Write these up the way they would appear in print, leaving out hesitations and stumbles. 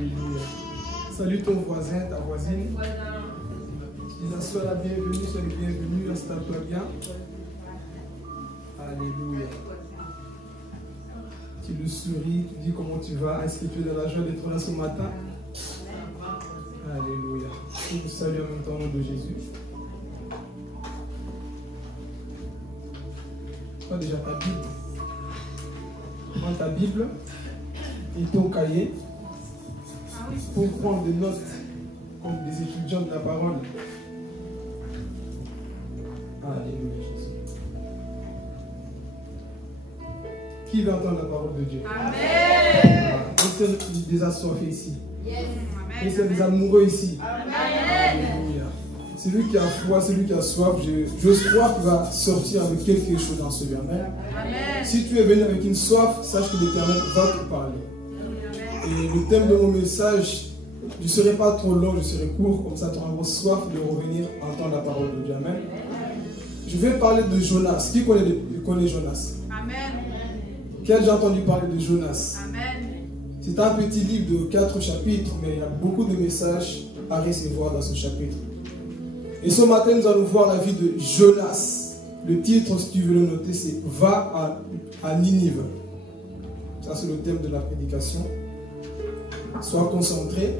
Alléluia. Salut ton voisin, ta voisine. Dis-à sois la bienvenue, sois le bienvenu, installe-toi bien. Alléluia. Tu le souris, tu dis comment tu vas. Est-ce que tu es dans la joie d'être là ce matin? Alléluia. Je vous salue en même temps au nom de Jésus. Prends déjà ta Bible. Prends ta Bible et ton cahier pour prendre des notes comme des étudiants de la parole. Alléluia Jésus. Qui veut entendre la parole de Dieu? Amen. Personne qui est assoiffé ici. Yes. Et c'est des amoureux ici. Amen. Alléluia. Celui qui a froid, celui qui a soif, j'ose croire qu'il va sortir avec quelque chose dans ce lieu. Amen. Amen. Si tu es venu avec une soif, sache que l'Éternel va te parler. Amen. Et le thème de mon message, je ne serai pas trop long, je serai court, comme ça tu auras soif de revenir entendre la parole de Dieu. Amen. Je vais parler de Jonas. Qui connaît Jonas? Amen. Qui a déjà entendu parler de Jonas? Amen. C'est un petit livre de 4 chapitres, mais il y a beaucoup de messages à recevoir dans ce chapitre. Et ce matin, nous allons voir la vie de Jonas. Le titre, si tu veux le noter, c'est « Va à Ninive ». Ça, c'est le thème de la prédication. Sois concentré.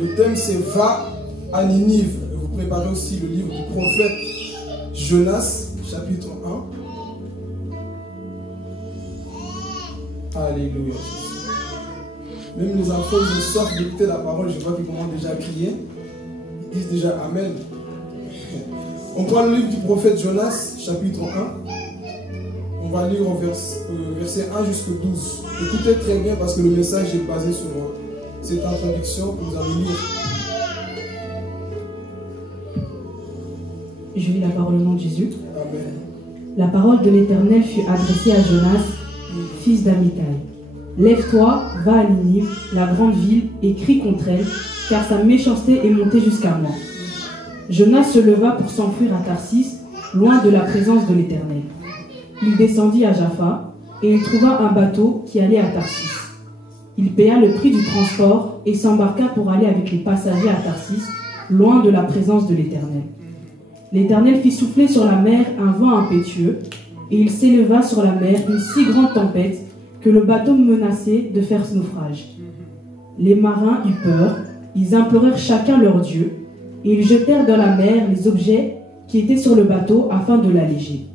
Le thème, c'est « Va à Ninive ». Vous préparez aussi le livre du prophète Jonas, chapitre 1. Alléluia. Même les enfants, ils sortent d'écouter la parole. Je vois qu'ils commencent déjà à crier. Ils disent déjà Amen. On prend le livre du prophète Jonas, chapitre 1. On va lire au verset 1 jusqu'au 12. Écoutez très bien parce que le message est basé sur cette introduction que nous allons lire. Je lis la parole au nom de Jésus. Amen. La parole de l'Éternel fut adressée à Jonas, fils d'Amittai. Lève-toi, va à Ninive, la grande ville, et crie contre elle, car sa méchanceté est montée jusqu'à moi. Jonas se leva pour s'enfuir à Tarsis, loin de la présence de l'Éternel. Il descendit à Jaffa, et il trouva un bateau qui allait à Tarsis. Il paya le prix du transport et s'embarqua pour aller avec les passagers à Tarsis, loin de la présence de l'Éternel. L'Éternel fit souffler sur la mer un vent impétueux, et il s'éleva sur la mer une si grande tempête que le bateau menaçait de faire naufrage. Les marins eurent peur, ils implorèrent chacun leur Dieu, et ils jetèrent dans la mer les objets qui étaient sur le bateau afin de l'alléger.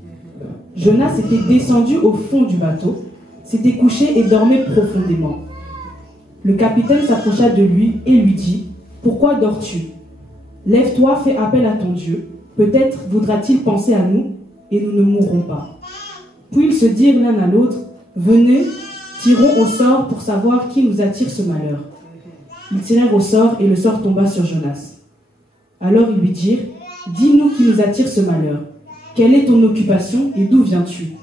Jonas était descendu au fond du bateau, s'était couché et dormait profondément. Le capitaine s'approcha de lui et lui dit « Pourquoi dors-tu? Lève-toi, fais appel à ton Dieu. Peut-être voudra-t-il penser à nous, et nous ne mourrons pas. » Puis ils se dirent l'un à l'autre « Venez, tirons au sort pour savoir qui nous attire ce malheur. » Ils tirèrent au sort et le sort tomba sur Jonas. Alors ils lui dirent « Dis-nous qui nous attire ce malheur. Quelle est ton occupation et d'où viens-tu?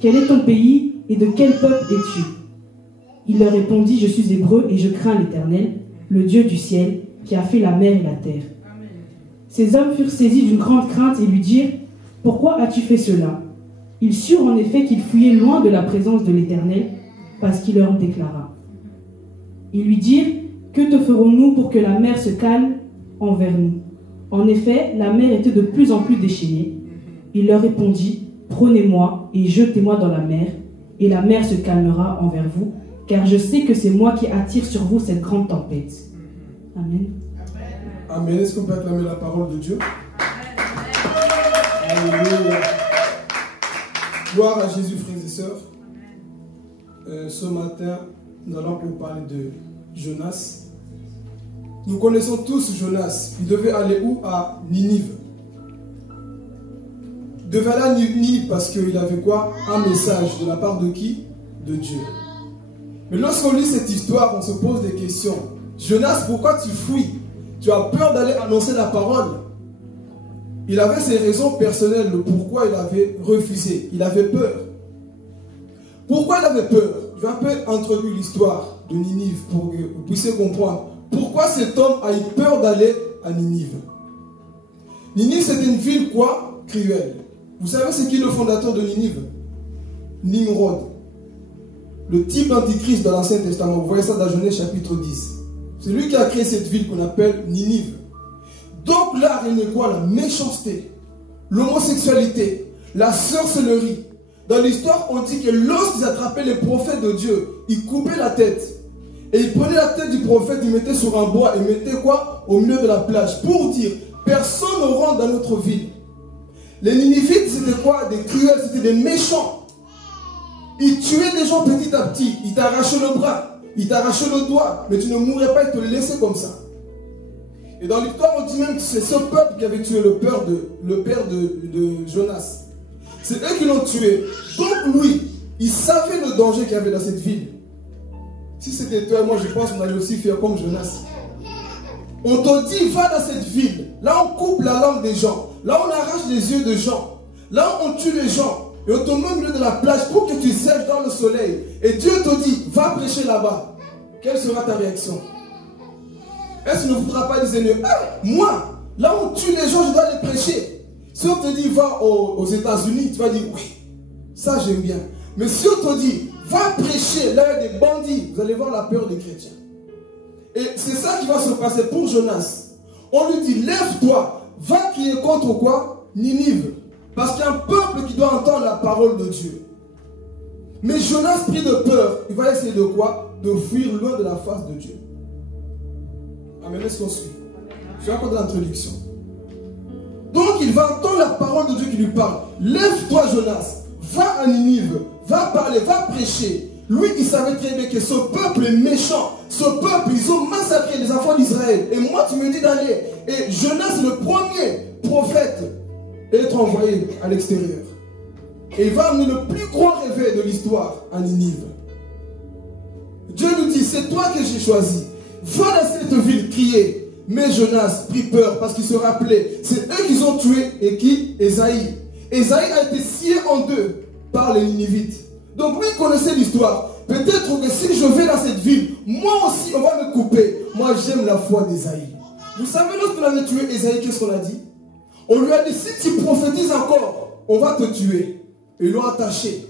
Quel est ton pays et de quel peuple es-tu » Il leur répondit « Je suis hébreu et je crains l'Éternel, le Dieu du ciel, qui a fait la mer et la terre. » Ces hommes furent saisis d'une grande crainte et lui dirent « Pourquoi as-tu fait cela ?» Ils surent en effet qu'ils fuyaient loin de la présence de l'Éternel, parce qu'il leur déclara. Ils lui dirent « Que te ferons-nous pour que la mer se calme envers nous ?» En effet, la mer était de plus en plus déchaînée. Il leur répondit « Prenez-moi et jetez-moi dans la mer, et la mer se calmera envers vous, car je sais que c'est moi qui attire sur vous cette grande tempête. » Amen. Amen. Est-ce qu'on peut acclamer la parole de Dieu? Alléluia. Gloire à Jésus, frères et sœurs. Ce matin, nous allons vous parler de Jonas. Nous connaissons tous Jonas. Il devait aller où? À Ninive. Il devait aller à Ninive parce qu'il avait quoi? Un message de la part de qui? De Dieu. Mais lorsqu'on lit cette histoire, on se pose des questions. Jonas, pourquoi tu fuis? Tu as peur d'aller annoncer la parole? Il avait ses raisons personnelles, le pourquoi il avait refusé. Il avait peur. Pourquoi il avait peur? Je vais un peu introduire l'histoire de Ninive pour que vous puissiez comprendre. Pourquoi cet homme a eu peur d'aller à Ninive? Ninive, c'était une ville quoi? Cruelle. Vous savez c'est qui le fondateur de Ninive? Nimrod. le type d'antichrist dans l'Ancien Testament. Vous voyez ça dans Genèse chapitre 10. C'est lui qui a créé cette ville qu'on appelle Ninive. Donc là, il y a quoi? La méchanceté, l'homosexualité, la sorcellerie. Dans l'histoire, on dit que lorsqu'ils attrapaient les prophètes de Dieu, ils coupaient la tête. Et ils prenaient la tête du prophète, ils mettaient sur un bois et mettaient quoi? Au milieu de la plage. Pour dire, personne ne rentre dans notre ville. Les Ninivites, c'était quoi? Des cruels, c'était des méchants. Ils tuaient des gens petit à petit. Ils t'arrachaient le bras, ils t'arrachaient le doigt. Mais tu ne mourrais pas, ils te laissaient comme ça. Et dans l'histoire, on dit même que c'est ce peuple qui avait tué le père de Jonas. C'est eux qui l'ont tué. Donc lui, il savait le danger qu'il y avait dans cette ville. Si c'était toi et moi, je pense qu'on allait aussi faire comme Jonas. On te dit, va dans cette ville. Là, on coupe la langue des gens. Là, on arrache les yeux des gens. Là, on tue les gens. Et on te met au milieu de la plage pour que tu sèches dans le soleil. Et Dieu te dit, va prêcher là-bas. Quelle sera ta réaction? Est-ce qu'il ne voudra pas dire, Seigneur, moi, là, on tue les gens, je dois les prêcher. Si on te dit, va aux États-Unis, tu vas dire, oui, ça j'aime bien. Mais si on te dit, va prêcher, là, il y a des bandits, vous allez voir la peur des chrétiens. Et c'est ça qui va se passer pour Jonas. On lui dit, lève-toi, va crier contre quoi? Ninive. Parce qu'il y a un peuple qui doit entendre la parole de Dieu. Mais Jonas, pris de peur, il va essayer de quoi? De fuir loin de la face de Dieu. Amen, est-ce qu'on suit? Je suis encore dans l'introduction. Donc il va entendre la parole de Dieu qui lui parle. Lève-toi Jonas, va à Ninive, va parler, va prêcher. Lui, il savait très bien que ce peuple est méchant. Ce peuple, ils ont massacré les enfants d'Israël. Et moi, tu me dis d'aller. Et Jonas, le premier prophète, être envoyé à l'extérieur. Et il va amener le plus grand réveil de l'histoire à Ninive. Dieu nous dit, c'est toi que j'ai choisi. Va dans cette ville crier. Mais Jonas prit peur parce qu'il se rappelait. C'est eux qui ont tué et qui? Ésaïe. Ésaïe a été scié en deux par les Ninivites. Donc lui, il connaissait l'histoire. Peut-être que si je vais dans cette ville, moi aussi, on va me couper. Moi, j'aime la foi d'Ésaïe. Vous savez, lorsqu'on avait tué Ésaïe, qu'est-ce qu'on a dit? On lui a dit, si tu prophétises encore, on va te tuer. Et ils l'ont attaché.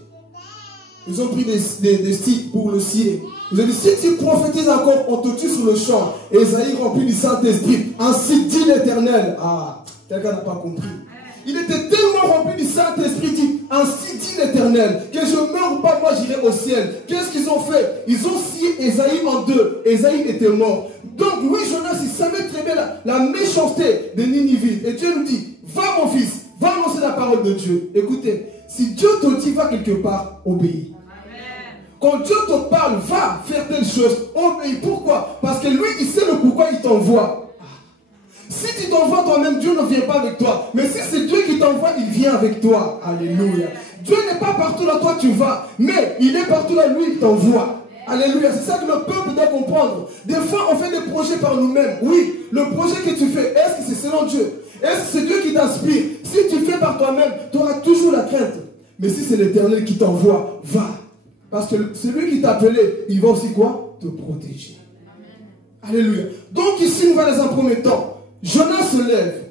Ils ont pris des sticks pour le scier. Ils ont dit, si tu prophétises encore, on te tue sur le champ. Et Ésaïe rempli du Saint-Esprit. Ainsi dit l'Éternel. Ah, quelqu'un n'a pas compris. Il était tellement rempli du Saint-Esprit, dit, ainsi dit l'Éternel, que je meurs ou pas, moi j'irai au ciel. Qu'est-ce qu'ils ont fait? Ils ont scié Ésaïe en deux. Ésaïe était mort. Donc lui, Jonas, il savait très bien la méchanceté des Ninivites. Et Dieu nous dit, va mon fils, va annoncer la parole de Dieu. Écoutez, si Dieu te dit, va quelque part, obéis. Quand Dieu te parle, va faire telle chose, obéis. Pourquoi? Parce que lui, il sait le pourquoi il t'envoie. Si tu t'envoies toi-même, Dieu ne vient pas avec toi. Mais si c'est Dieu qui t'envoie, il vient avec toi. Alléluia. Dieu n'est pas partout là, toi tu vas. Mais il est partout là, lui, il t'envoie. Alléluia. C'est ça que le peuple doit comprendre. Des fois, on fait des projets par nous-mêmes. Oui, le projet que tu fais, est-ce que c'est selon Dieu? Est-ce que c'est Dieu qui t'inspire? Si tu le fais par toi-même, tu auras toujours la crainte. Mais si c'est l'Éternel qui t'envoie, va. Parce que celui qui t'a appelé, il va aussi quoi? Te protéger. Alléluia. Donc ici, on va dans un premier temps. Jonas se lève.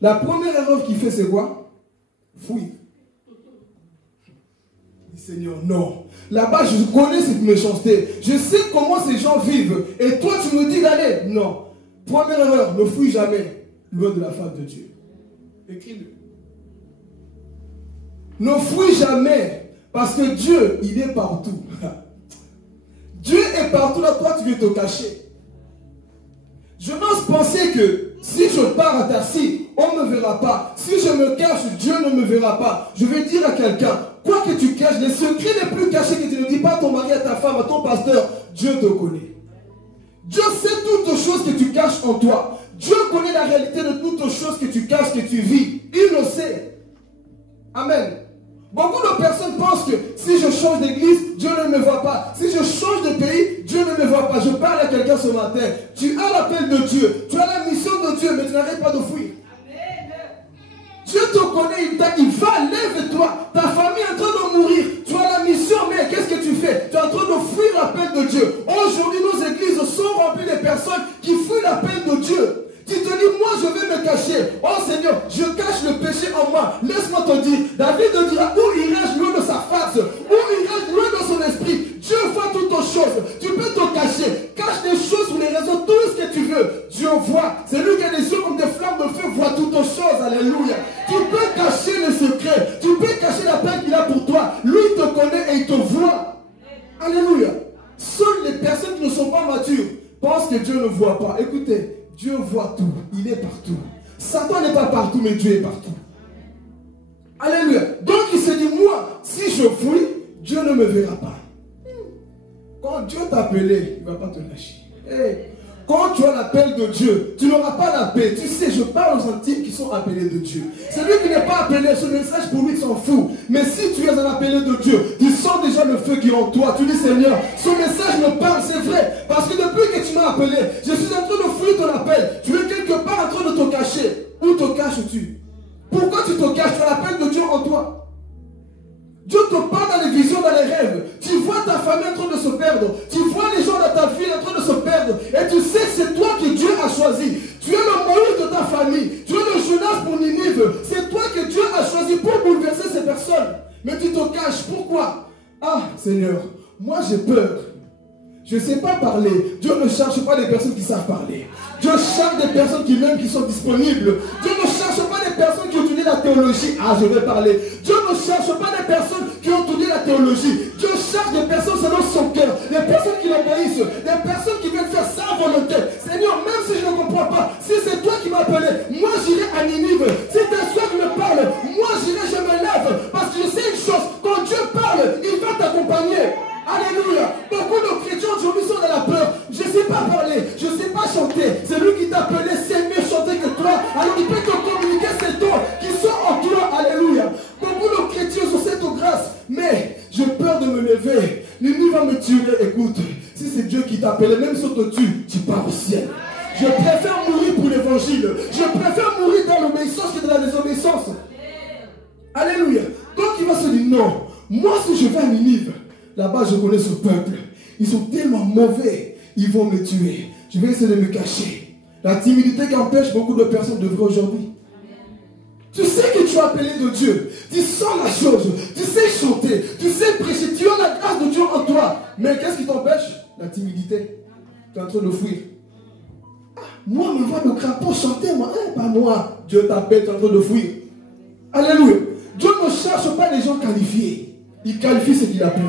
La première erreur qu'il fait, c'est quoi? Fuir. Seigneur, non. Là-bas, je connais cette méchanceté. Je sais comment ces gens vivent. Et toi, tu me dis d'aller. Non. Première erreur, ne fuis jamais loin de la face de Dieu. Écris-le. Ne fuis jamais. Parce que Dieu, il est partout. Dieu est partout. Là, toi, tu viens te cacher. Jonas pensait que si je pars à Tarsis, on ne me verra pas. Si je me cache, Dieu ne me verra pas. Je vais dire à quelqu'un, quoi que tu caches, les secrets les plus cachés que tu ne dis pas à ton mari, à ta femme, à ton pasteur, Dieu te connaît. Dieu sait toutes les choses que tu caches en toi. Dieu connaît la réalité de toutes les choses que tu caches, que tu vis. Il le sait. Amen. Beaucoup de personnes pensent que si je change d'église, Dieu ne me voit pas. Si je change de pays, Dieu ne me voit pas. Je parle à quelqu'un ce matin. Tu as l'appel de Dieu. Tu as la mission de Dieu, mais tu n'arrêtes pas de fuir. Dieu te connaît, il t'a dit, va, lève-toi. Ta famille est en train de mourir. Tu as la mission, mais qu'est-ce que tu fais? Tu es en train de fuir l'appel de Dieu. Aujourd'hui, nos églises sont remplies de personnes qui fuient l'appel de Dieu. Tu te dis, moi je vais me cacher. Oh Seigneur, je cache le péché en moi. Laisse-moi te dire, David te dira, où irai-je loin de sa face? Où irai-je loin de son esprit? Dieu toi. Lui, il te connaît et il te voit. Alléluia. Seules les personnes qui ne sont pas matures pensent que Dieu ne voit pas. Écoutez, Dieu voit tout. Il est partout. Satan n'est pas partout, mais Dieu est partout. Alléluia. Donc il se dit, moi, si je fuis, Dieu ne me verra pas. Quand Dieu t'a appelé, il ne va pas te lâcher. Hey. Quand tu as l'appel de Dieu, tu n'auras pas la paix. Tu sais, je parle aux intimes qui sont appelés de Dieu. Celui qui n'est pas appelé, ce message pour lui, il s'en fout. Mais si tu es un appelé de Dieu, tu sens déjà le feu qui est en toi. Tu dis, Seigneur, ce message me parle, c'est vrai. Parce que depuis que tu m'as appelé, je suis en train de fuir ton appel. Tu es quelque part en train de te cacher. Où te caches-tu? Pourquoi tu te caches? Tu as l'appel de Dieu en toi. Dieu te parle dans les visions, dans les rêves. Tu vois ta famille en train de se perdre. Tu vois les gens dans ta vie en train de se perdre. Et tu sais que c'est toi que Dieu a choisi. Tu es le Moïse de ta famille. Tu es le Jonas pour Ninive. C'est toi que Dieu a choisi pour bouleverser ces personnes. Mais tu te caches. Pourquoi? Ah, Seigneur, moi j'ai peur. Je ne sais pas parler. Dieu ne cherche pas des personnes qui savent parler. Dieu cherche des personnes qui même qui sont disponibles. Dieu ne cherche pas des personnes qui ont étudié la théologie. Ah, je vais parler. Dieu ne cherche pas des personnes qui ont étudié la théologie. Dieu cherche des personnes selon son cœur. Des personnes qui l'obéissent. Des personnes qui viennent faire sa volonté. Seigneur, même si je ne comprends pas, si c'est toi qui m'as appelé, moi j'irai à Ninive. Si c'est toi qui me parles, moi j'irai, je me lève. Parce que je sais une chose, quand Dieu parle, il va t'accompagner. Alléluia. Beaucoup de chrétiens aujourd'hui sont dans la peur. Je ne sais pas parler, je ne sais pas chanter. C'est lui qui t'a appelé, c'est mieux chanter que toi. Alors il peut te communiquer ces dons qui sont en toi. Alléluia. Beaucoup de chrétiens ont cette grâce. Mais j'ai peur de me lever. L'ennemi va me tuer. Écoute, si c'est Dieu qui t'a appelé, même si on te tue, tu pars au ciel. Je préfère mourir pour l'évangile. Je préfère mourir dans l'obéissance que dans la désobéissance. Alléluia. Donc il va se dire, non, moi si je vais à Ninive, là-bas, je connais ce peuple. Ils sont tellement mauvais. Ils vont me tuer. Je vais essayer de me cacher. La timidité qui empêche beaucoup de personnes de vrai aujourd'hui. Tu sais que tu es appelé de Dieu. Tu sens la chose. Tu sais chanter. Tu sais prêcher. Tu as la grâce de Dieu en toi. Mais qu'est-ce qui t'empêche? La timidité. Tu es en train de fuir. Ah, moi, ma voix de crapaud, chanter, moi. Pas moi. Dieu t'appelle, tu es en train de fuir. Alléluia. Dieu ne cherche pas les gens qualifiés. Il qualifie ce qu'il appelle.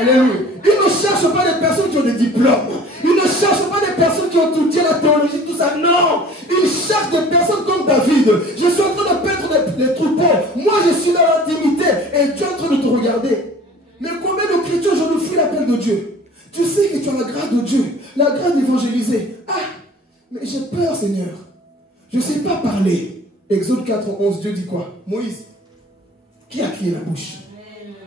Alléluia. Il ne cherche pas des personnes qui ont des diplômes. Il ne cherche pas des personnes qui ont étudié la théologie, tout ça. Non. Il cherche des personnes comme David. Je suis en train de perdre les troupeaux. Moi, je suis dans l'intimité. Et Dieu est en train de te regarder. Mais combien de chrétiens aujourd'hui fuient l'appel de Dieu? Tu sais que tu as la grâce de Dieu. La grâce d'évangéliser. Ah, mais j'ai peur, Seigneur. Je ne sais pas parler. Exode 4, 11, Dieu dit quoi? Moïse, qui a créé la bouche?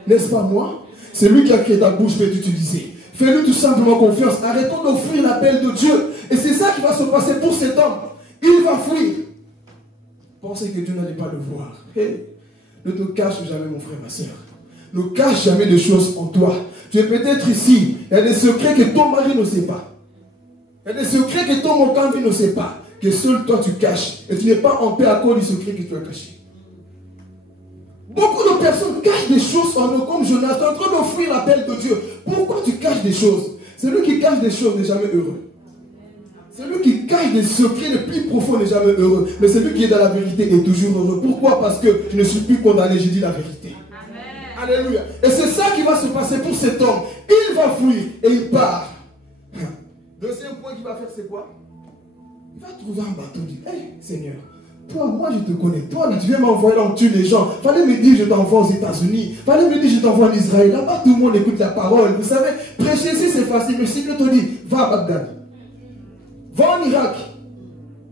N'est-ce pas moi? C'est lui qui a créé ta bouche, peut t'utiliser. Fais-lui tout simplement confiance. Arrêtons d'offrir l'appel de Dieu. Et c'est ça qui va se passer pour cet homme. Il va fuir. Pensez que Dieu n'allait pas le voir. Hey, ne te cache jamais, mon frère, ma soeur. Ne cache jamais des choses en toi. Tu es peut-être ici. Il y a des secrets que ton mari ne sait pas. Il y a des secrets que ton montant ne sait pas. Que seul toi tu caches. Et tu n'es pas en paix à cause du secret que tu as caché. Beaucoup de personnes cachent des choses en eux comme Jonas. Tu es en train d'offrir l'appel de Dieu. Pourquoi tu caches des choses? Celui qui cache des choses n'est jamais heureux. Celui qui cache des secrets les plus profonds n'est jamais heureux. Mais celui qui est dans la vérité est toujours heureux. Pourquoi? Parce que je ne suis plus condamné, j'ai dit la vérité. Amen. Alléluia. Et c'est ça qui va se passer pour cet homme. Il va fuir et il part. Deuxième point qu'il va faire, c'est quoi? Il va trouver un bateau. Il dit, hey, Seigneur, toi, moi je te connais. Toi, là, tu viens m'envoyer là, on tue les gens. Fallait me dire, je t'envoie aux États-Unis. Fallait me dire, je t'envoie en Israël. Là-bas, tout le monde écoute la parole. Vous savez, prêcher ici, c'est facile. Mais si Dieu te dit, va à Bagdad. Va en Irak.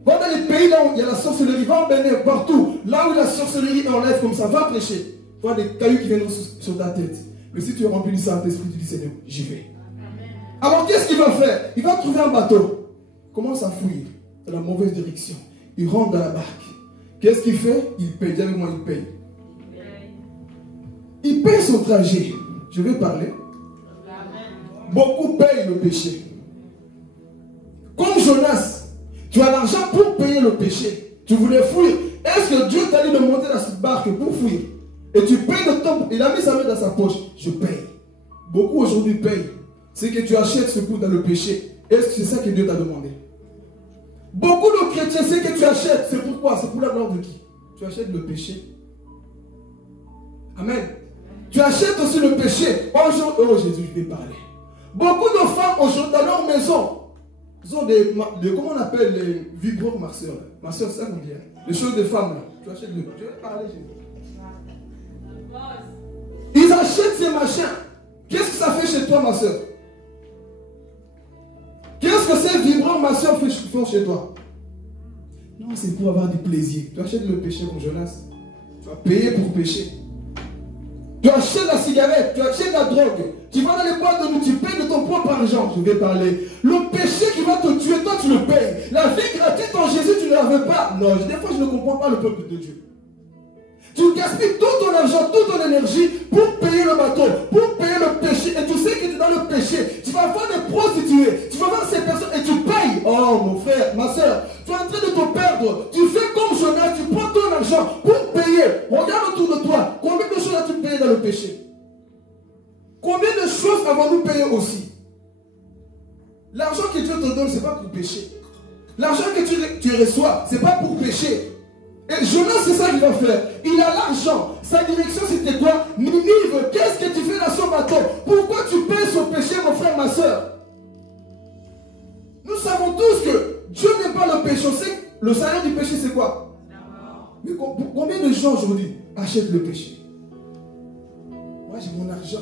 Va dans les pays là où il y a la sorcellerie. Va en Bénin, partout. Là où la sorcellerie enlève comme ça. Va prêcher. Vois des cailloux qui viennent sur ta tête. Mais si tu es rempli du Saint-Esprit, tu dis, Seigneur, j'y vais. Alors, qu'est-ce qu'il va faire? Il va trouver un bateau. Commence à fuir dans la mauvaise direction. Il rentre dans la barque. Qu'est-ce qu'il fait? Il paye. Dis avec moi, il paye. Il paye son trajet. Je vais parler. Beaucoup payent le péché. Comme Jonas, tu as l'argent pour payer le péché. Tu voulais fuir. Est-ce que Dieu t'a dit de monter dans cette barque pour fuir? Et tu payes le temps. Il a mis sa main dans sa poche. Je paye. Beaucoup aujourd'hui payent. C'est que tu achètes ce coup dans le péché. Est-ce que c'est ça que Dieu t'a demandé? Beaucoup de chrétiens, c'est que tu achètes. C'est pourquoi? C'est pour la gloire de qui? Tu achètes le péché. Amen. Tu achètes aussi le péché. Oh Jésus, je vais parler. Beaucoup de femmes aujourd'hui dans leur maison, ils ont des comment on appelle les vibreurs, ma soeur. Ma soeur, c'est ça qu'on dit. Les choses de femmes là. Tu achètes le. Je vais parler, Jésus. Ils achètent ces machins. Qu'est-ce que ça fait chez toi, ma soeur? Qu'est-ce que ces vibreurs, ma soeur, font chez toi? Non, c'est pour avoir du plaisir. Tu achètes le péché comme Jonas. Tu vas payer pour pécher. Tu achètes la cigarette, tu achètes la drogue. Tu vas dans les boîtes de nuit, tu payes de ton propre argent. Je vais parler. Le péché qui va te tuer, toi tu le payes. La vie gratuite en Jésus, tu ne la veux pas. Non, des fois je ne comprends pas le peuple de Dieu. Tu gaspilles tout ton argent, toute ton énergie pour payer le bateau, pour payer le péché. Et tu sais que tu es dans le péché. Tu vas voir des prostituées, tu vas voir ces personnes et tu payes. Oh mon frère, ma soeur, tu es en train de te perdre. Tu fais comme Jonas, tu prends ton argent pour payer. Regarde autour de toi. Combien de choses as-tu payé dans le péché? Combien de choses avons-nous payé aussi? L'argent que Dieu te donne, ce n'est pas pour pécher. L'argent que tu reçois, ce n'est pas pour pécher. Et Jonas, c'est ça qu'il va faire. Il a l'argent. Sa direction, c'était quoi? Ninive, qu'est-ce que tu fais dans son bateau? Pourquoi tu payes son péché, mon frère, ma soeur? Nous savons tous que Dieu n'aime pas le péché. On sait que le salaire du péché, c'est quoi? Mais combien de gens aujourd'hui achètent le péché? Moi, j'ai mon argent.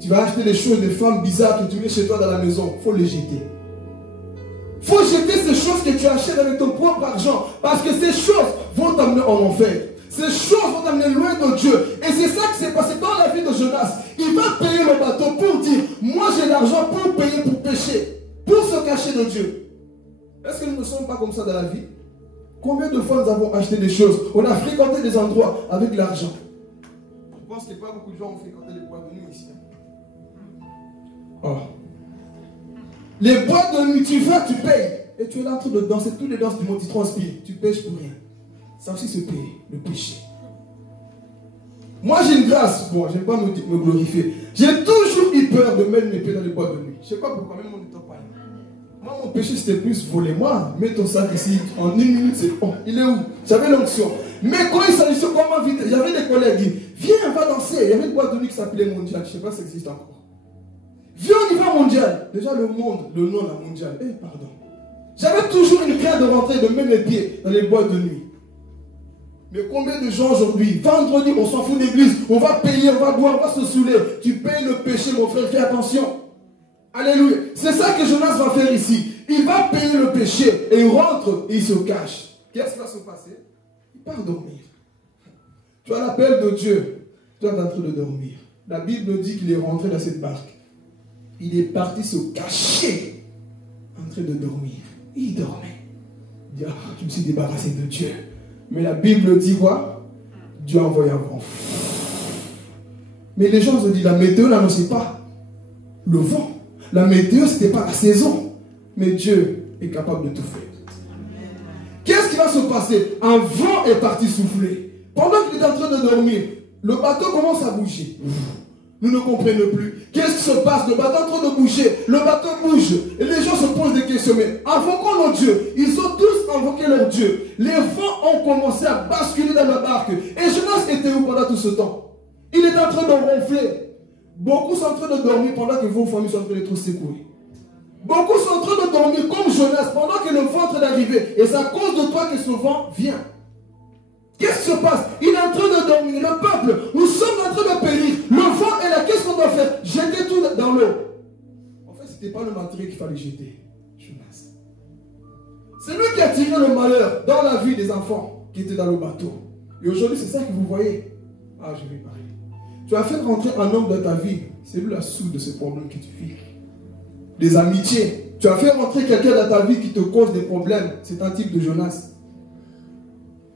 Tu vas acheter des choses, des femmes bizarres que tu mets chez toi dans la maison. Il faut les jeter. Il faut jeter ces choses que tu achètes avec ton propre argent. Parce que ces choses vont t'amener en enfer. Ces choses vont t'amener loin de Dieu. Et c'est ça qui s'est passé dans la vie de Jonas. Il va payer le bateau pour dire, moi j'ai l'argent pour payer, pour pécher, pour se cacher de Dieu. Est-ce que nous ne sommes pas comme ça dans la vie? Combien de fois nous avons acheté des choses? On a fréquenté des endroits avec l'argent. Je pense que pas beaucoup de gens ont fréquenté les boîtes de nuit ici. Oh. Les boîtes de nuit, tu vas, tu payes. Et tu es là en train de danser toutes les danses du monde, tu transpires. Tu pêches pour rien. Ça aussi se paye, le péché. Moi j'ai une grâce. Bon, je n'aime pas me glorifier. J'ai toujours eu peur de mettre mes pieds dans les boîtes de nuit. Je ne sais pas pourquoi, même mon état pas. Moi, mon péché c'était plus voler. Moi, mets ton sac ici, en 1 minute, c'est bon. Il est où? J'avais l'onction. Mais quand il s'agissait comment vite, j'avais des collègues qui disent, viens, on va danser. Il y avait une boîte de nuit qui s'appelait Mondial. Je ne sais pas si ça existe encore. Viens, on y va mondial. Déjà le monde, le nom la mondial. Eh, pardon. J'avais toujours une crainte de rentrer, de mettre les pieds dans les boîtes de nuit. Mais combien de gens aujourd'hui, vendredi, on s'en fout d'église, on va payer, on va boire, on va se saouler. Tu payes le péché, mon frère, fais attention. Alléluia. C'est ça que Jonas va faire ici. Il va payer le péché et il rentre et il se cache. Qu'est-ce qui va se passer? Il part dormir. Tu as l'appel de Dieu. Tu es en train de dormir. La Bible dit qu'il est rentré dans cette barque. Il est parti se cacher en train de dormir. Il dormait. Il dit, ah, je me suis débarrassé de Dieu. Mais la Bible dit quoi? Dieu a envoyé un vent. Mais les gens se disent, la météo n'annonçait pas le vent. La météo, ce n'était pas la saison. Mais Dieu est capable de tout faire. Qu'est-ce qui va se passer? Un vent est parti souffler. Pendant qu'il est en train de dormir, le bateau commence à bouger. Nous ne comprenons plus. Qu'est-ce qui se passe? Le bateau est en train de bouger. Le bateau bouge. Et les gens se posent des questions. Mais invoquons nos dieux. Ils ont tous invoqué leur Dieu. Les vents ont commencé à basculer dans la barque. Et Jonas était où pendant tout ce temps? Il est en train de ronfler. Beaucoup sont en train de dormir pendant que vos familles sont en train d'être secouées. Beaucoup sont en train de dormir comme Jonas pendant que le vent est en train d'arriver. Et c'est à cause de toi que ce vent vient. Qu'est-ce qui se passe? Il est en train de dormir. Le peuple, nous sommes en train de périr. Le vent est là. Qu'est-ce qu'on doit faire? Jeter tout dans l'eau. En fait, ce n'était pas le matériel qu'il fallait jeter. Jonas. C'est lui qui a tiré le malheur dans la vie des enfants qui étaient dans le bateau. Et aujourd'hui, c'est ça que vous voyez. Ah, je vais parler. Tu as fait rentrer un homme dans ta vie. C'est lui la source de ce problème que tu vis. Des amitiés. Tu as fait rentrer quelqu'un dans ta vie qui te cause des problèmes. C'est un type de Jonas.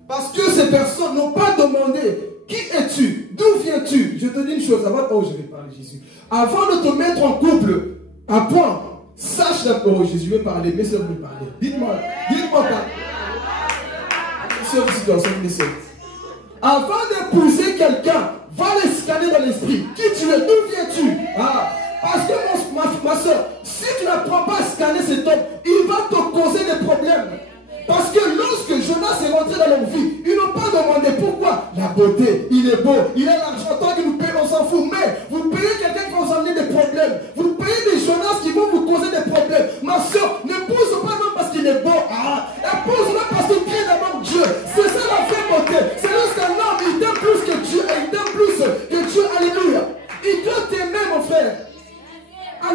Parce que ces personnes n'ont pas demandé qui es-tu, d'où viens-tu. Je te dis une chose avant, oh je vais parler Jésus. Avant de te mettre en couple, un point, sache d'abord, Jésus, je vais parler, mes soeurs, je vais parler. Dites-moi pas. Avant d'épouser quelqu'un, va les scanner dans l'esprit. Qui tu es, d'où viens-tu? Ah, parce que ma soeur, si tu n'apprends pas à scanner cet homme, il va te causer des problèmes. Parce que lorsque Jonas est rentré dans leur vie, ils n'ont pas demandé pourquoi. La beauté, il est beau, il a l'argent, tant qu'il nous paye, on s'en fout.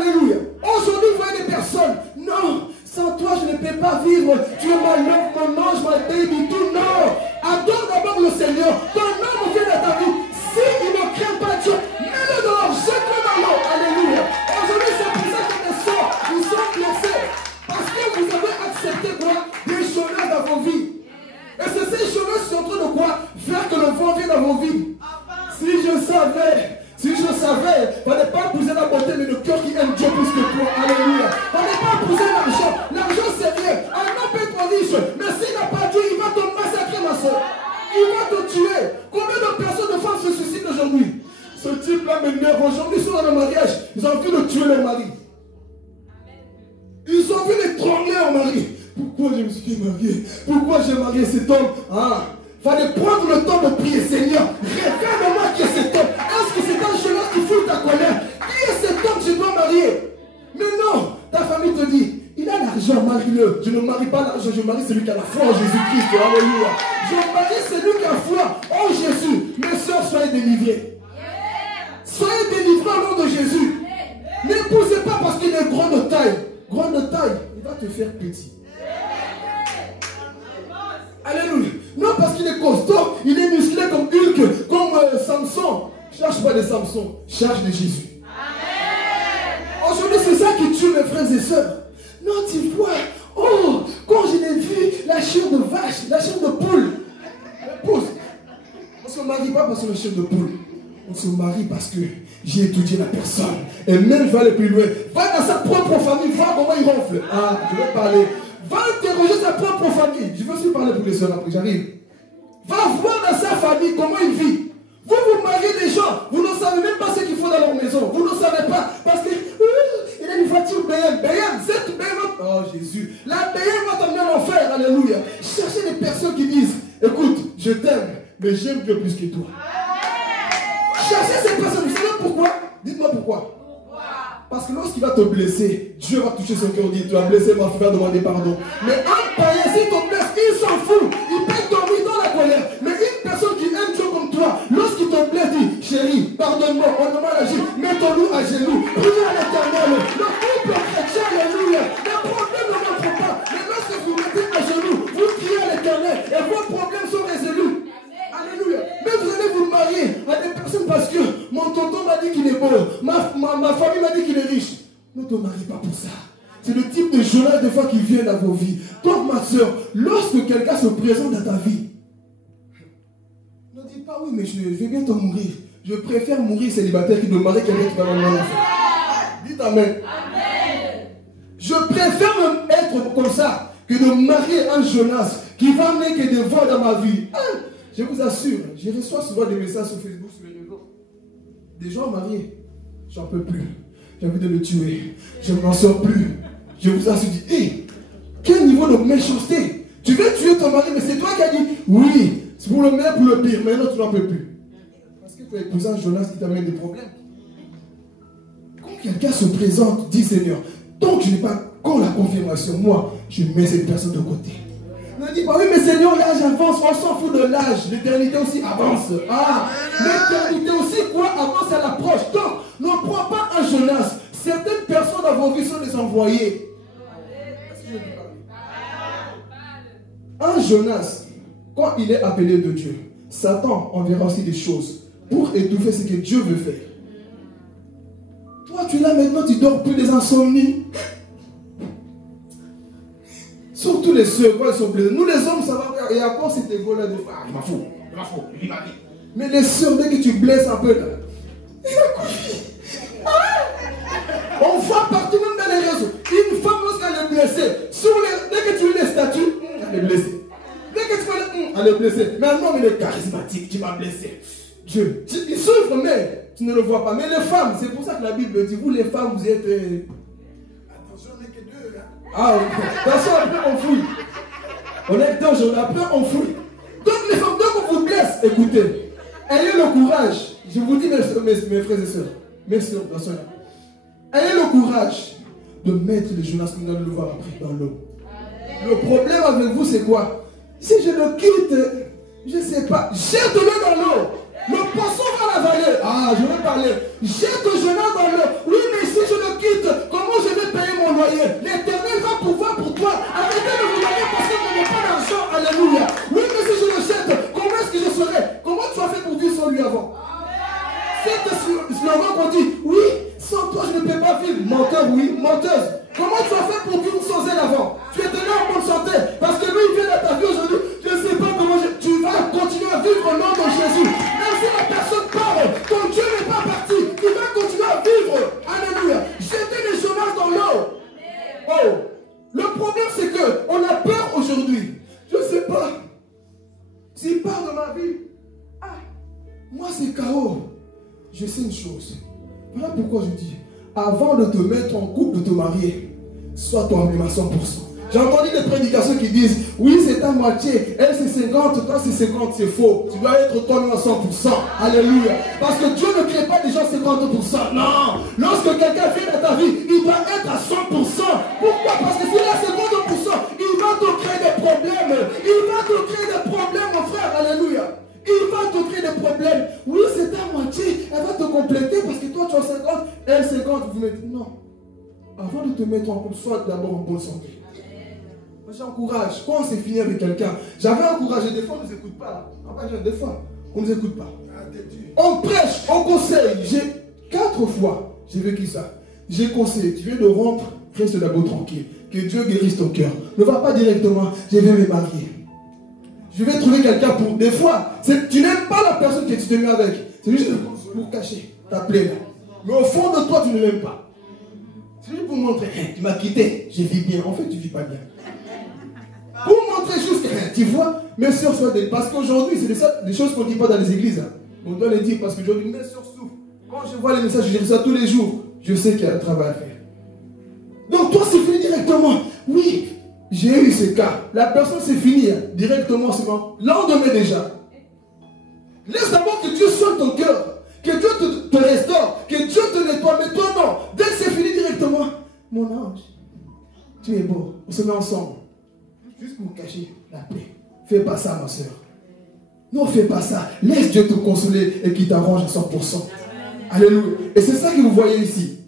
Alléluia. Aujourd'hui, vous voyez des personnes. Non, sans toi, je ne peux pas vivre. Tu es ma love, mon ange, ma baby, tout. Non. Adore d'abord le Seigneur. Ton homme vient dans ta vie. S'il ne craint pas Dieu, mets-le dehors, jette-le dans l'eau. Alléluia. Aujourd'hui, c'est pour ça que les sorts, ils sont blessés. Parce que vous avez accepté quoi? Des choses dans vos vies. Et c'est ces choses qui sont en train de quoi? Faire que le vent vienne dans vos vies. Si je savais, on n'est pas épouser la beauté, mais le cœur qui aime Dieu plus que toi. Alléluia. On n'est pas épouser l'argent. L'argent, c'est rien. Un homme peut être riche, mais s'il n'a pas Dieu, il va te massacrer, ma soeur. Il va te tuer. Combien de personnes, de femmes se suicident aujourd'hui? Ce type-là m'énerve. Aujourd'hui, ils sont dans le mariage. Ils ont envie de tuer leur mari. Ils ont envie d'étrangler leur mari. Pourquoi je me suis marié? Pourquoi j'ai marié cet homme? Fallait prendre le temps de prier. Seigneur, révèle-moi qui est cet homme. Est-ce que c'est un jeune homme qui fout ta colère? Qui est cet homme que je dois marier? Mais non, ta famille te dit, il a l'argent, marie-le. Je ne marie pas l'argent, je marie celui qui a la foi en Jésus-Christ. Alléluia. Je marie celui qui a la foi en Jésus. Mes soeurs, soyez délivrées. Soyez délivrés au nom de Jésus. N'épousez pas parce qu'il est grand de taille. Grand de taille, il va te faire petit. Alléluia. Non parce qu'il est costaud, il est musclé comme Hulk, comme Samson. Cherche pas de Samson, cherche de Jésus. Aujourd'hui, c'est ça qui tue mes frères et sœurs. Non, tu vois, oh, quand je l'ai vu, la chair de vache, la chair de poule. Épouse, on ne se marie pas parce que la chair de poule. On se marie parce que j'ai étudié la personne. Et même, je vais aller plus loin. Va dans sa propre famille, voir comment il ronfle. Je vais parler. Va interroger sa propre famille. Je veux aussi parler pour les soeurs après, j'arrive. Va voir dans sa famille comment il vit. Vous vous mariez des gens, vous ne savez même pas ce qu'il faut dans leur maison. Vous ne savez pas. Parce que il a une voiture BM. BM, cette BM. Oh Jésus. La BM va t'amener en enfer. Alléluia. Cherchez des personnes qui disent, écoute, je t'aime, mais j'aime Dieu plus que toi. Cherchez ces personnes. Vous savez pourquoi? Dites-moi pourquoi. Parce que lorsqu'il va te blesser, Dieu va toucher son cœur et dire, tu as blessé ma fille, va demander pardon. Mais un païen, s'il te blesse, il s'en fout. Il peut dormir dans la colère. Mais une personne qui aime Dieu comme toi, lorsqu'il te blesse, dit, chérie, pardonne-moi, on a mal agi, mettons-nous à genoux, priez à l'Éternel. Le couple chrétien, alléluia. Les problèmes ne rentrent pas. Mais lorsque vous mettez à genoux, vous priez à l'Éternel et vos problèmes sont résolus. Alléluia. Mais vous allez vous marier à des personnes parce que mon tonton m'a dit qu'il est beau, ma famille m'a dit qu'il est riche. Ne te marie pas pour ça. C'est le type de Jonas des fois qui vient dans vos vies. Donc ma soeur, lorsque quelqu'un se présente dans ta vie, ne dis pas oui mais je vais bientôt mourir. Je préfère mourir célibataire que de marier quelqu'un qui va m'amener en enfer. Dites amen. Amen. Je préfère même être comme ça que de marier un Jonas qui va amener que des voix dans ma vie. Je vous assure, je reçois souvent des messages sur Facebook, sur les réseaux. Des gens mariés, j'en peux plus. J'ai envie de le tuer. Je n'en sors plus. Je vous assure, hé, quel niveau de méchanceté. Tu veux tuer ton mari, mais c'est toi qui as dit, oui, c'est pour le meilleur, pour le pire, mais non, tu n'en peux plus. Parce que tu as épousé un Jonas qui t'amène des problèmes. Quand quelqu'un se présente, dit Seigneur, tant que je n'ai pas encore la confirmation, moi, je mets cette personne de côté. Ne dis pas, oui, mais Seigneur, l'âge avance, on s'en fout de l'âge. L'éternité aussi avance. L'éternité aussi, quoi, avance à l'approche. Donc, ne prends pas un Jonas. Certaines personnes dans vos vies sont des envoyés. Un Jonas, quand il est appelé de Dieu, Satan enverra aussi des choses pour étouffer ce que Dieu veut faire. Toi, tu es là maintenant, tu dors plus des insomnies. Surtout les soeurs, quand ils sont blessés. Nous les hommes, ça va. Et à quoi cet égo-là de je m'en fous, je vis ma vie. Mais les soeurs, dès que tu blesses un peu, là, on voit partout, même dans les réseaux. Une femme, lorsqu'elle est blessée, dès que tu lis les statuts, elle est blessée. Dès que tu vois, elle est blessée. Mais un homme, il est charismatique, tu m'as blessé. Dieu, il souffre, mais tu ne le vois pas. Mais les femmes, c'est pour ça que la Bible dit, vous les femmes, vous êtes... Attention, on n'est que deux, là. Attention, après on fouille. On est dangereux, après on fouille. Donc les femmes, dès qu'on vous blesse, écoutez, ayez le courage. Je vous dis, mes frères et sœurs, mes sœurs, ayez le courage de mettre les Jonas comme nous allons le voir après dans l'eau. Le problème avec vous, c'est quoi? Si je le quitte, je ne sais pas, jette-le dans l'eau. Le poisson va l'avaler. Je vais parler. Jette Jonas dans l'eau. Oui, mais si je le quitte, L'Éternel va pouvoir pour toi. Arrêtez de vous marier parce que vous n'avez pas d'argent. Alléluia. Oui, mais si je le jette, comment est-ce que je serai? Comment tu as fait pour vivre sans lui avant? C'est le slogan qu'on dit, oui, sans toi je ne peux pas vivre. Menteur, oui, menteuse. Comment tu as fait pour vivre sans elle avant? Tu étais là en bonne santé. Parce que lui, il vient dans ta vie aujourd'hui. Je ne sais pas comment tu vas continuer à vivre au nom de Jésus. Même si la personne parle, ton Dieu n'est pas parti. Tu vas continuer à vivre. Alléluia. Jeter les chômages dans l'eau. Oh. Le problème, c'est qu'on a peur aujourd'hui. Je ne sais pas. S'il part de ma vie, moi c'est chaos. Je sais une chose. Voilà pourquoi je dis, avant de te mettre en couple, de te marier, sois toi-même à 100%. J'ai entendu des prédications qui disent, oui c'est à moitié, elle c'est 50, toi c'est 50, c'est faux. Tu dois être toi-même à 100%. Alléluia. Parce que Dieu ne crée pas des gens 50%. Non. Lorsque quelqu'un vient dans ta vie, il doit être à 100%. Pourquoi? Parce que s'il est à 50%, il va te créer des problèmes. Il va te créer des problèmes, mon frère. Alléluia. Il va te créer des problèmes. Oui, c'est à moitié. Elle va te compléter parce que toi tu as 50, elle 50. Vous mettez. Non. Avant de te mettre en couple, sois d'abord en bonne santé. Moi j'encourage. Quand on s'est fini avec quelqu'un, j'avais encouragé. Des fois on ne nous écoute pas. Des fois on ne nous écoute pas. On prêche, on conseille. 4 fois, j'ai vécu ça. J'ai conseillé. Tu viens de rompre, reste d'abord tranquille. Que Dieu guérisse ton cœur. Ne va pas directement, je vais me marier. Je vais trouver quelqu'un pour... Des fois, tu n'aimes pas la personne que tu te mets avec. C'est juste pour cacher ta plaie là. Mais au fond de toi, tu ne l'aimes pas. C'est juste pour montrer, tu m'as quitté, je vis bien. En fait, tu ne vis pas bien. Pour montrer juste, tu vois, mes soeurs soient des... Parce qu'aujourd'hui, c'est des choses qu'on ne dit pas dans les églises. Hein. On doit les dire parce que aujourd'hui, mes soeurs souffrent. Quand je vois les messages, je lis ça tous les jours. Je sais qu'il y a un travail à faire. Donc toi, c'est fini directement. Oui. J'ai eu ce cas. La personne c'est fini directement, c'est bon. Lendemain déjà. Laisse d'abord que Dieu soigne ton cœur. Que Dieu te restaure. Que Dieu te nettoie. Mais toi non. Dès que c'est fini directement. Mon ange, tu es beau. On se met ensemble. Juste pour cacher la paix. Fais pas ça ma soeur. Non, fais pas ça. Laisse Dieu te consoler et qu'il t'arrange à 100%. Alléluia. Et c'est ça que vous voyez ici.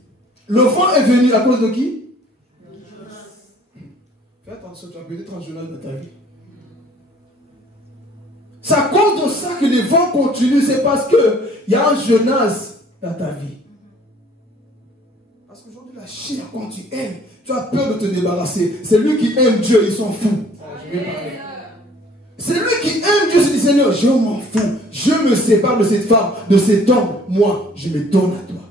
Le vent est venu à cause de qui? Fais attention, tu as peut-être un journal de ta vie. C'est à cause de ça que les vents continuent. C'est parce qu'il y a un Jonas dans ta vie. Parce qu'aujourd'hui, la chair, quand tu aimes, tu as peur de te débarrasser. C'est lui qui aime Dieu, il s'en fout. Je vais parler. C'est lui qui aime Dieu, se dit Seigneur, je m'en fous. Je me sépare de cette femme, de cet homme. Moi, je me donne à toi.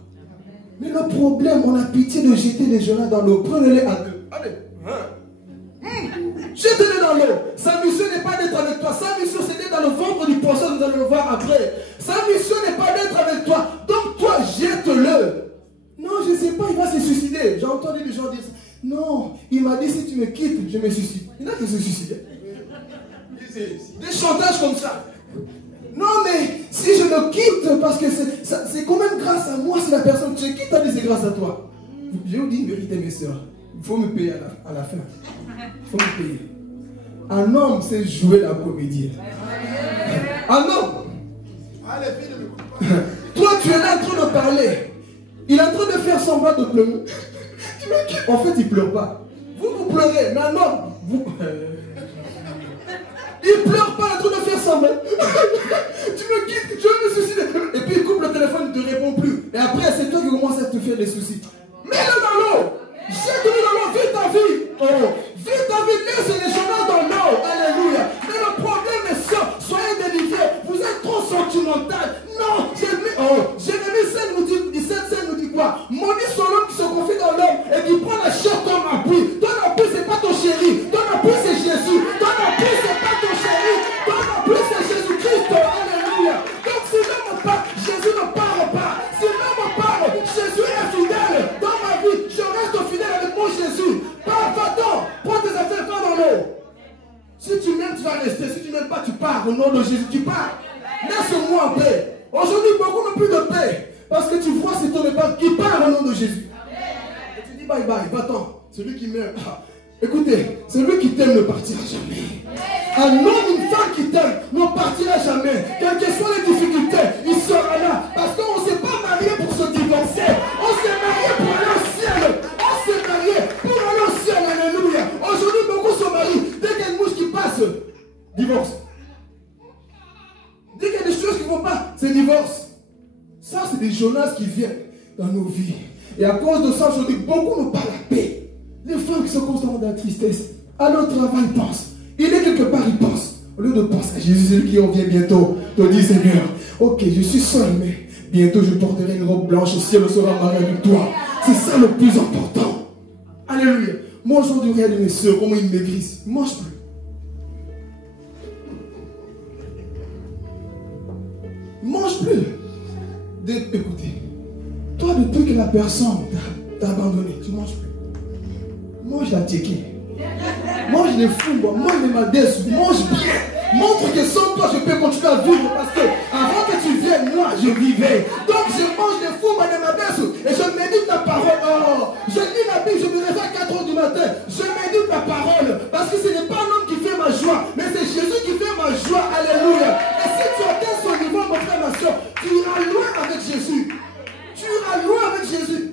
Mais le problème, on a pitié de jeter les Jonas dans l'eau. Prenez-les à deux. Allez. Jette-les dans l'eau. Sa mission n'est pas d'être avec toi. Sa mission c'est d'être dans le ventre du poisson. Nous allons le voir après. Sa mission n'est pas d'être avec toi. Donc toi, jette-le. Non, je ne sais pas, il va se suicider. J'ai entendu des gens dire ça. Non, il m'a dit si tu me quittes, je me suicide. Il y en a qui se suicident. Des chantages comme ça. Non, mais si je me quitte, parce que c'est quand même grâce à moi si la personne qui quitte, c'est grâce à toi. Je vous dis une vérité, mes soeurs. Il faut me payer à la fin. Il faut me payer. Un homme sait jouer la comédie. Un homme. Toi, tu es là en train de parler. Il est en train de faire semblant de pleurer. En fait, il ne pleure pas. Vous pleurez, mais un homme, il ne pleure pas, il est en train de faire semblant. Tu me quittes, je veux me suicider. Et puis il coupe le téléphone, il ne te répond plus. Et après, c'est toi qui commences à te faire des soucis. Mets-le dans l'eau. Jette-le dans l'eau, vis ta vie. Oh. Vis ta vie, laisse les journaux dans l'eau. Alléluia. Mais le problème est ça, soyez délivrés. Vous êtes trop sentimental. Non, Jérémie 7 nous dit quoi? Maudit sur l'homme qui se confie dans l'homme et qui prend la chair comme appui. Ton appui, ce n'est pas ton chéri. Ton appui, c'est Jésus. Ton appui, ce n'est pas ton chéri. Ton appui, c'est Jésus-Christ. Alléluia. Donc si l'homme part, Jésus ne part pas. Si l'homme part, Jésus est fidèle. Dans ma vie, je reste fidèle avec mon Jésus. Va-t'en, prends tes affaires, va dans l'eau. Si tu m'aimes, tu vas rester. Si tu n'aimes pas, tu pars. Au nom de Jésus, tu pars. Laisse-moi en paix. Aujourd'hui, beaucoup n'ont plus de paix. Parce que tu vois cet homme qui part au nom de Jésus. Et tu dis bye bye, va-t'en. Celui qui m'aime. Écoutez, celui qui t'aime ne partira jamais. Un homme, une femme qui t'aime ne partira jamais. Quelles que soient les difficultés, il sera là. Parce qu'on ne s'est pas marié pour se divorcer. On s'est marié pour aller au ciel. On s'est marié pour aller Jonas qui vient dans nos vies. Et à cause de ça, aujourd'hui, beaucoup n'ont pas la paix. Les femmes qui sont constamment dans la tristesse, à leur travail, ils pensent. Il est quelque part, ils pensent. Au lieu de penser à Jésus, celui qui revient bientôt, te dit Seigneur, ok, je suis seul, mais bientôt je porterai une robe blanche, le ciel sera marié avec toi. C'est ça le plus important. Alléluia. Moi, aujourd'hui, regardez mes soeurs, comment ils maigrissent. Ils ne mangent plus. Ils ne mangent plus. Écoutez, toi, depuis que la personne t'a abandonné, tu ne manges plus. Mange la tchéké. Mange les fous, mange les madesses, mange bien. Montre que sans toi, je peux continuer à vivre parce que avant que tu viennes, moi, je vivais. Donc, je mange les fous, les madesses et je médite ta parole. Oh, je lis la Bible, je me réveille à 4 h du matin. Je médite ta parole parce que ce n'est pas l'homme qui fait ma joie, mais c'est Jésus qui fait ma joie. Alléluia. Et si tu atteins son niveau, mon frère, ma soeur, tu iras loin avec Jésus. Tu iras loin avec Jésus.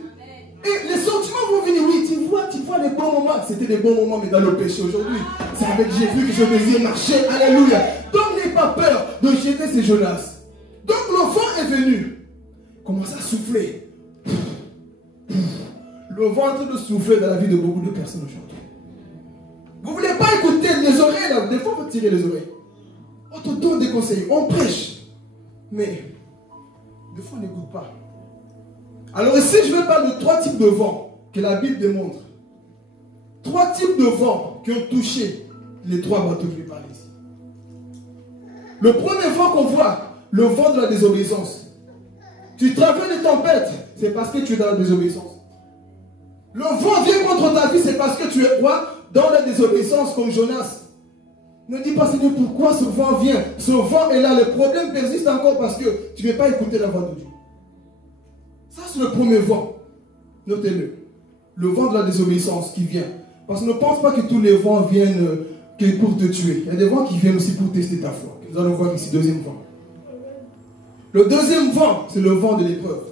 Et les sentiments vont venir, oui, tu vois les bons moments. C'était des bons moments, mais dans le péché aujourd'hui. C'est avec Jésus que je désire marcher. Alléluia. Donc n'aie pas peur de jeter ces Jonas. Donc le vent est venu. Commence à souffler. Le vent est en train de souffler dans la vie de beaucoup de personnes aujourd'hui. Vous ne voulez pas écouter les oreilles là. Des fois, on peut tirer les oreilles. On te donne des conseils, on prêche. Mais des fois, on n'écoute pas. Alors ici, je vais parler de 3 types de vents que la Bible démontre. 3 types de vents qui ont touché les 3 bateaux que je vais parler ici. Le premier vent qu'on voit, le vent de la désobéissance. Tu traverses des tempêtes, c'est parce que tu es dans la désobéissance. Le vent vient contre ta vie, c'est parce que tu es quoi? Dans la désobéissance comme Jonas. Ne dis pas, Seigneur, pourquoi ce vent vient? Ce vent est là, le problème persiste encore parce que tu ne veux pas écouter la voix de Dieu. Ça, c'est le premier vent. Notez-le. Le vent de la désobéissance qui vient. Parce que ne pense pas que tous les vents viennent que pour te tuer. Il y a des vents qui viennent aussi pour tester ta foi. Nous allons voir ici, deuxième vent. Le deuxième vent, c'est le vent de l'épreuve.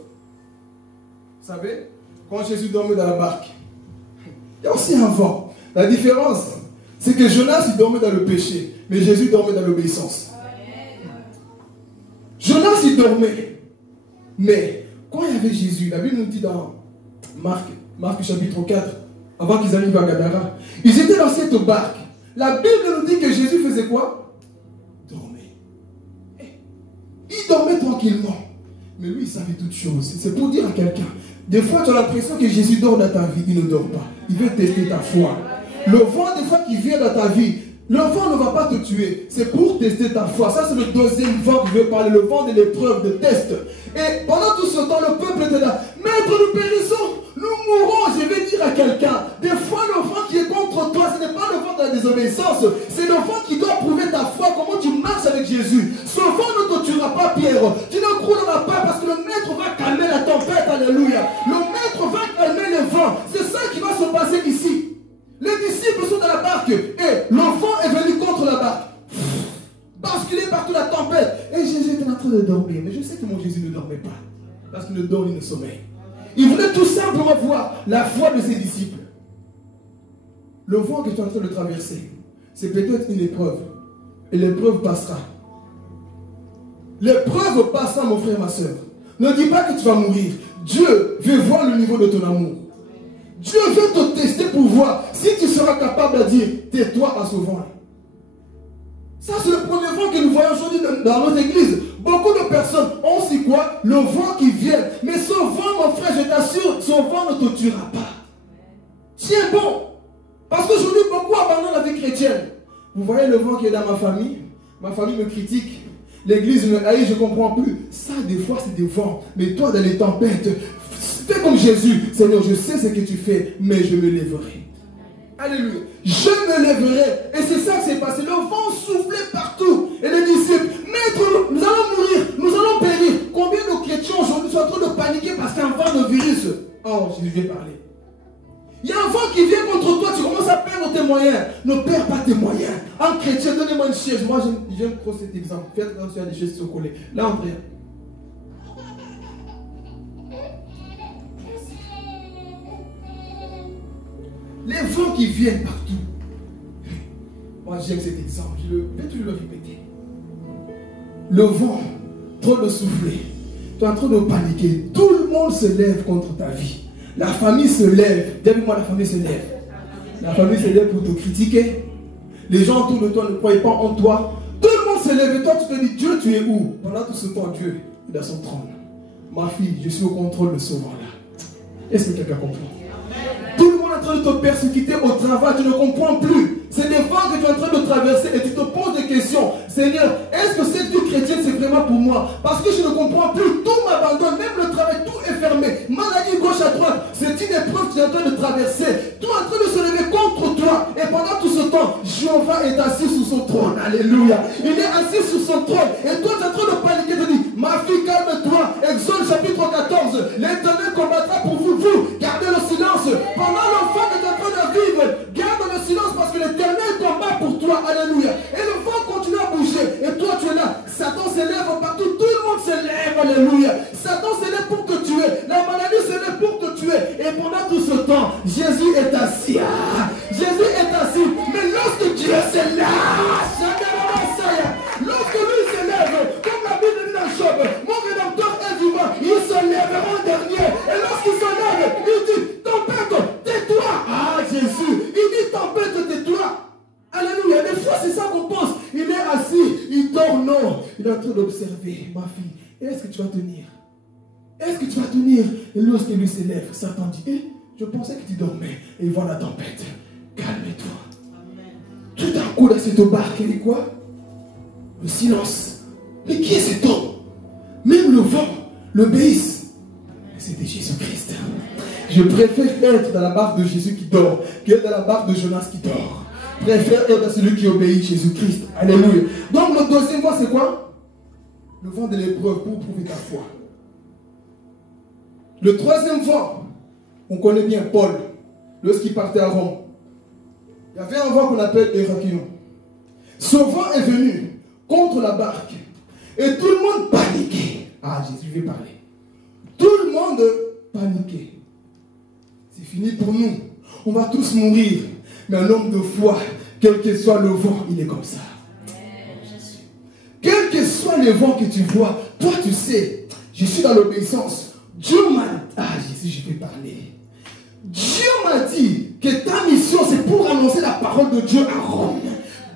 Vous savez, quand Jésus dormait dans la barque, il y a aussi un vent. La différence, c'est que Jonas, il dormait dans le péché, mais Jésus dormait dans l'obéissance. Jonas, il dormait, mais quand il y avait Jésus, la Bible nous dit dans Marc chapitre 4, avant qu'ils arrivent à Gadara, ils étaient dans cette barque. La Bible nous dit que Jésus faisait quoi? Dormait. Il dormait tranquillement. Mais lui, il savait toutes choses. C'est pour dire à quelqu'un, des fois tu as l'impression que Jésus dort dans ta vie, il ne dort pas. Il veut tester ta foi. Le vent, des fois, qui vient dans ta vie, le vent ne va pas te tuer. C'est pour tester ta foi. Ça, c'est le deuxième vent que je vais parler, le vent de l'épreuve, de test. Et pendant tout ce temps, le peuple était là. Maître, nous périssons, nous mourrons. Je vais dire à quelqu'un, des fois, le vent qui est contre toi, ce n'est pas le vent de la désobéissance. C'est le vent qui doit prouver ta foi, comment tu marches avec Jésus. Ce vent ne te tuera pas, Pierre. Tu ne crouleras pas parce que le maître va calmer la tempête. Alléluia. Le maître va calmer les vents. C'est ça qui va se passer ici. Les disciples sont dans la barque et le vent est venu contre la barque. Basculé par toute la tempête. Et Jésus était en train de dormir. Mais je sais que mon Jésus ne dormait pas. Parce qu'il ne dort ni ne sommeille. Il voulait tout simplement voir la foi de ses disciples. Le vent que tu es en train de traverser, c'est peut-être une épreuve. Et l'épreuve passera. L'épreuve passera, mon frère, ma soeur. Ne dis pas que tu vas mourir. Dieu veut voir le niveau de ton amour. Dieu veut te tester pour voir si tu seras capable de dire, tais-toi à ce vent-là. Ça, c'est le premier vent que nous voyons aujourd'hui dans notre église. Beaucoup de personnes ont aussi quoi? Le vent qui vient. Mais ce vent, mon frère, je t'assure, ce vent ne te tuera pas. Tiens bon. Parce qu'aujourd'hui, beaucoup abandonnent la vie chrétienne. Vous voyez le vent qui est dans ma famille? Ma famille me critique. L'église me haït, je ne comprends plus. Ça, des fois, c'est des vents. Mais toi, dans les tempêtes, fais comme Jésus. Seigneur, je sais ce que tu fais, mais je me lèverai. Alléluia. Je me lèverai. Et c'est ça qui s'est passé. Le vent soufflait partout. Et les disciples, maître, nous allons mourir, nous allons périr. Combien de chrétiens aujourd'hui sont en train de paniquer parce qu'un vent de virus? Oh, je vais parler. Il y a un vent qui vient contre toi, tu commences à perdre tes moyens. Ne perds pas tes moyens. En chrétien, donnez-moi une chaise. Moi, j'aime trop cet exemple. Faites attention à des chaises qui sont collées. Là, André. Les vents qui viennent partout. Moi, j'aime cet exemple. Je vais toujours le répéter. Le vent, trop de souffler. tu es en train de paniquer. Tout le monde se lève contre ta vie. La famille se lève. Dis avec moi, la famille se lève. La famille se lève pour te critiquer. Les gens autour de toi ne croient pas en toi. Tout le monde se lève et toi tu te dis, Dieu, tu es où? Pendant tout ce temps, Dieu est dans son trône. Ma fille, je suis au contrôle de ce vent-là. Est-ce que quelqu'un comprend? Tout le monde est en train de te persécuter au travail, tu ne comprends plus. C'est des vents que tu es en train de traverser et tu te poses des questions. Seigneur, est-ce que cette vie chrétienne c'est vraiment pour moi? Parce que je ne comprends plus, tout m'abandonne, même le travail, tout est fermé. Maladie gauche à droite, c'est une épreuve que tu es en train de traverser. Tout est en train de se lever contre toi. Et pendant tout ce temps, Jéhovah est assis sur son trône. Alléluia. Il est assis sur son trône. Et toi tu es en train de paniquer, tu dis, ma fille, calme-toi. Exode chapitre 14. L'Éternel combattra pour vous. Gardez le silence. Pendant l'enfant que tu es en train de vivre, garde le silence parce que l'Éternel combat pour toi. Alléluia. Et le vent continue à bouger. Et toi tu es là. Satan s'élève partout. Tout le monde s'élève. Alléluia. Satan s'élève pour te tuer. La maladie s'élève pour te tuer. Et pendant tout ce temps, Jésus est assis. Jésus est assis. Mais lorsque Dieu se lâche, lorsque lui se lève, comme la Bible dit dans Job, mon rédempteur est vivant, il se lèvera en dernier. Et lorsqu'il se lève, il dit, tempête, tais-toi. Ah, Jésus, il dit, tempête, tais-toi. Alléluia. Des fois, c'est ça qu'on pense. Il est assis, il dort, non. Il est en train d'observer, ma fille. Est-ce que tu vas tenir? Est-ce que tu vas tenir? Et lorsqu'il lui se lève, Satan dit, je pensais que tu dormais. Et il voit la tempête. Calme-toi. Tout d'un coup, dans cette barque, il dit quoi? Le silence. Mais qui est cet homme? Même le vent l'obéisse. C'était Jésus-Christ. Je préfère être dans la barque de Jésus qui dort que dans la barque de Jonas qui dort. Je préfère être dans celui qui obéit, Jésus-Christ. Alléluia. Donc le deuxième vent, c'est quoi? Le vent de l'épreuve pour prouver ta foi. Le troisième vent, on connaît bien Paul, lorsqu'il partait à Rome. Il y avait un vent qu'on appelle Héraclion. Ce vent est venu contre la barque. Et tout le monde paniquait. Ah, Jésus veut parler. Tout le monde paniquait. C'est fini pour nous. On va tous mourir. Mais un homme de foi, quel que soit le vent, il est comme ça. Quel que soit le vent que tu vois, toi tu sais, je suis dans l'obéissance. Dieu m'a dit, ah Jésus, je vais parler. Dieu m'a dit que ta mission c'est pour annoncer la parole de Dieu à Rome.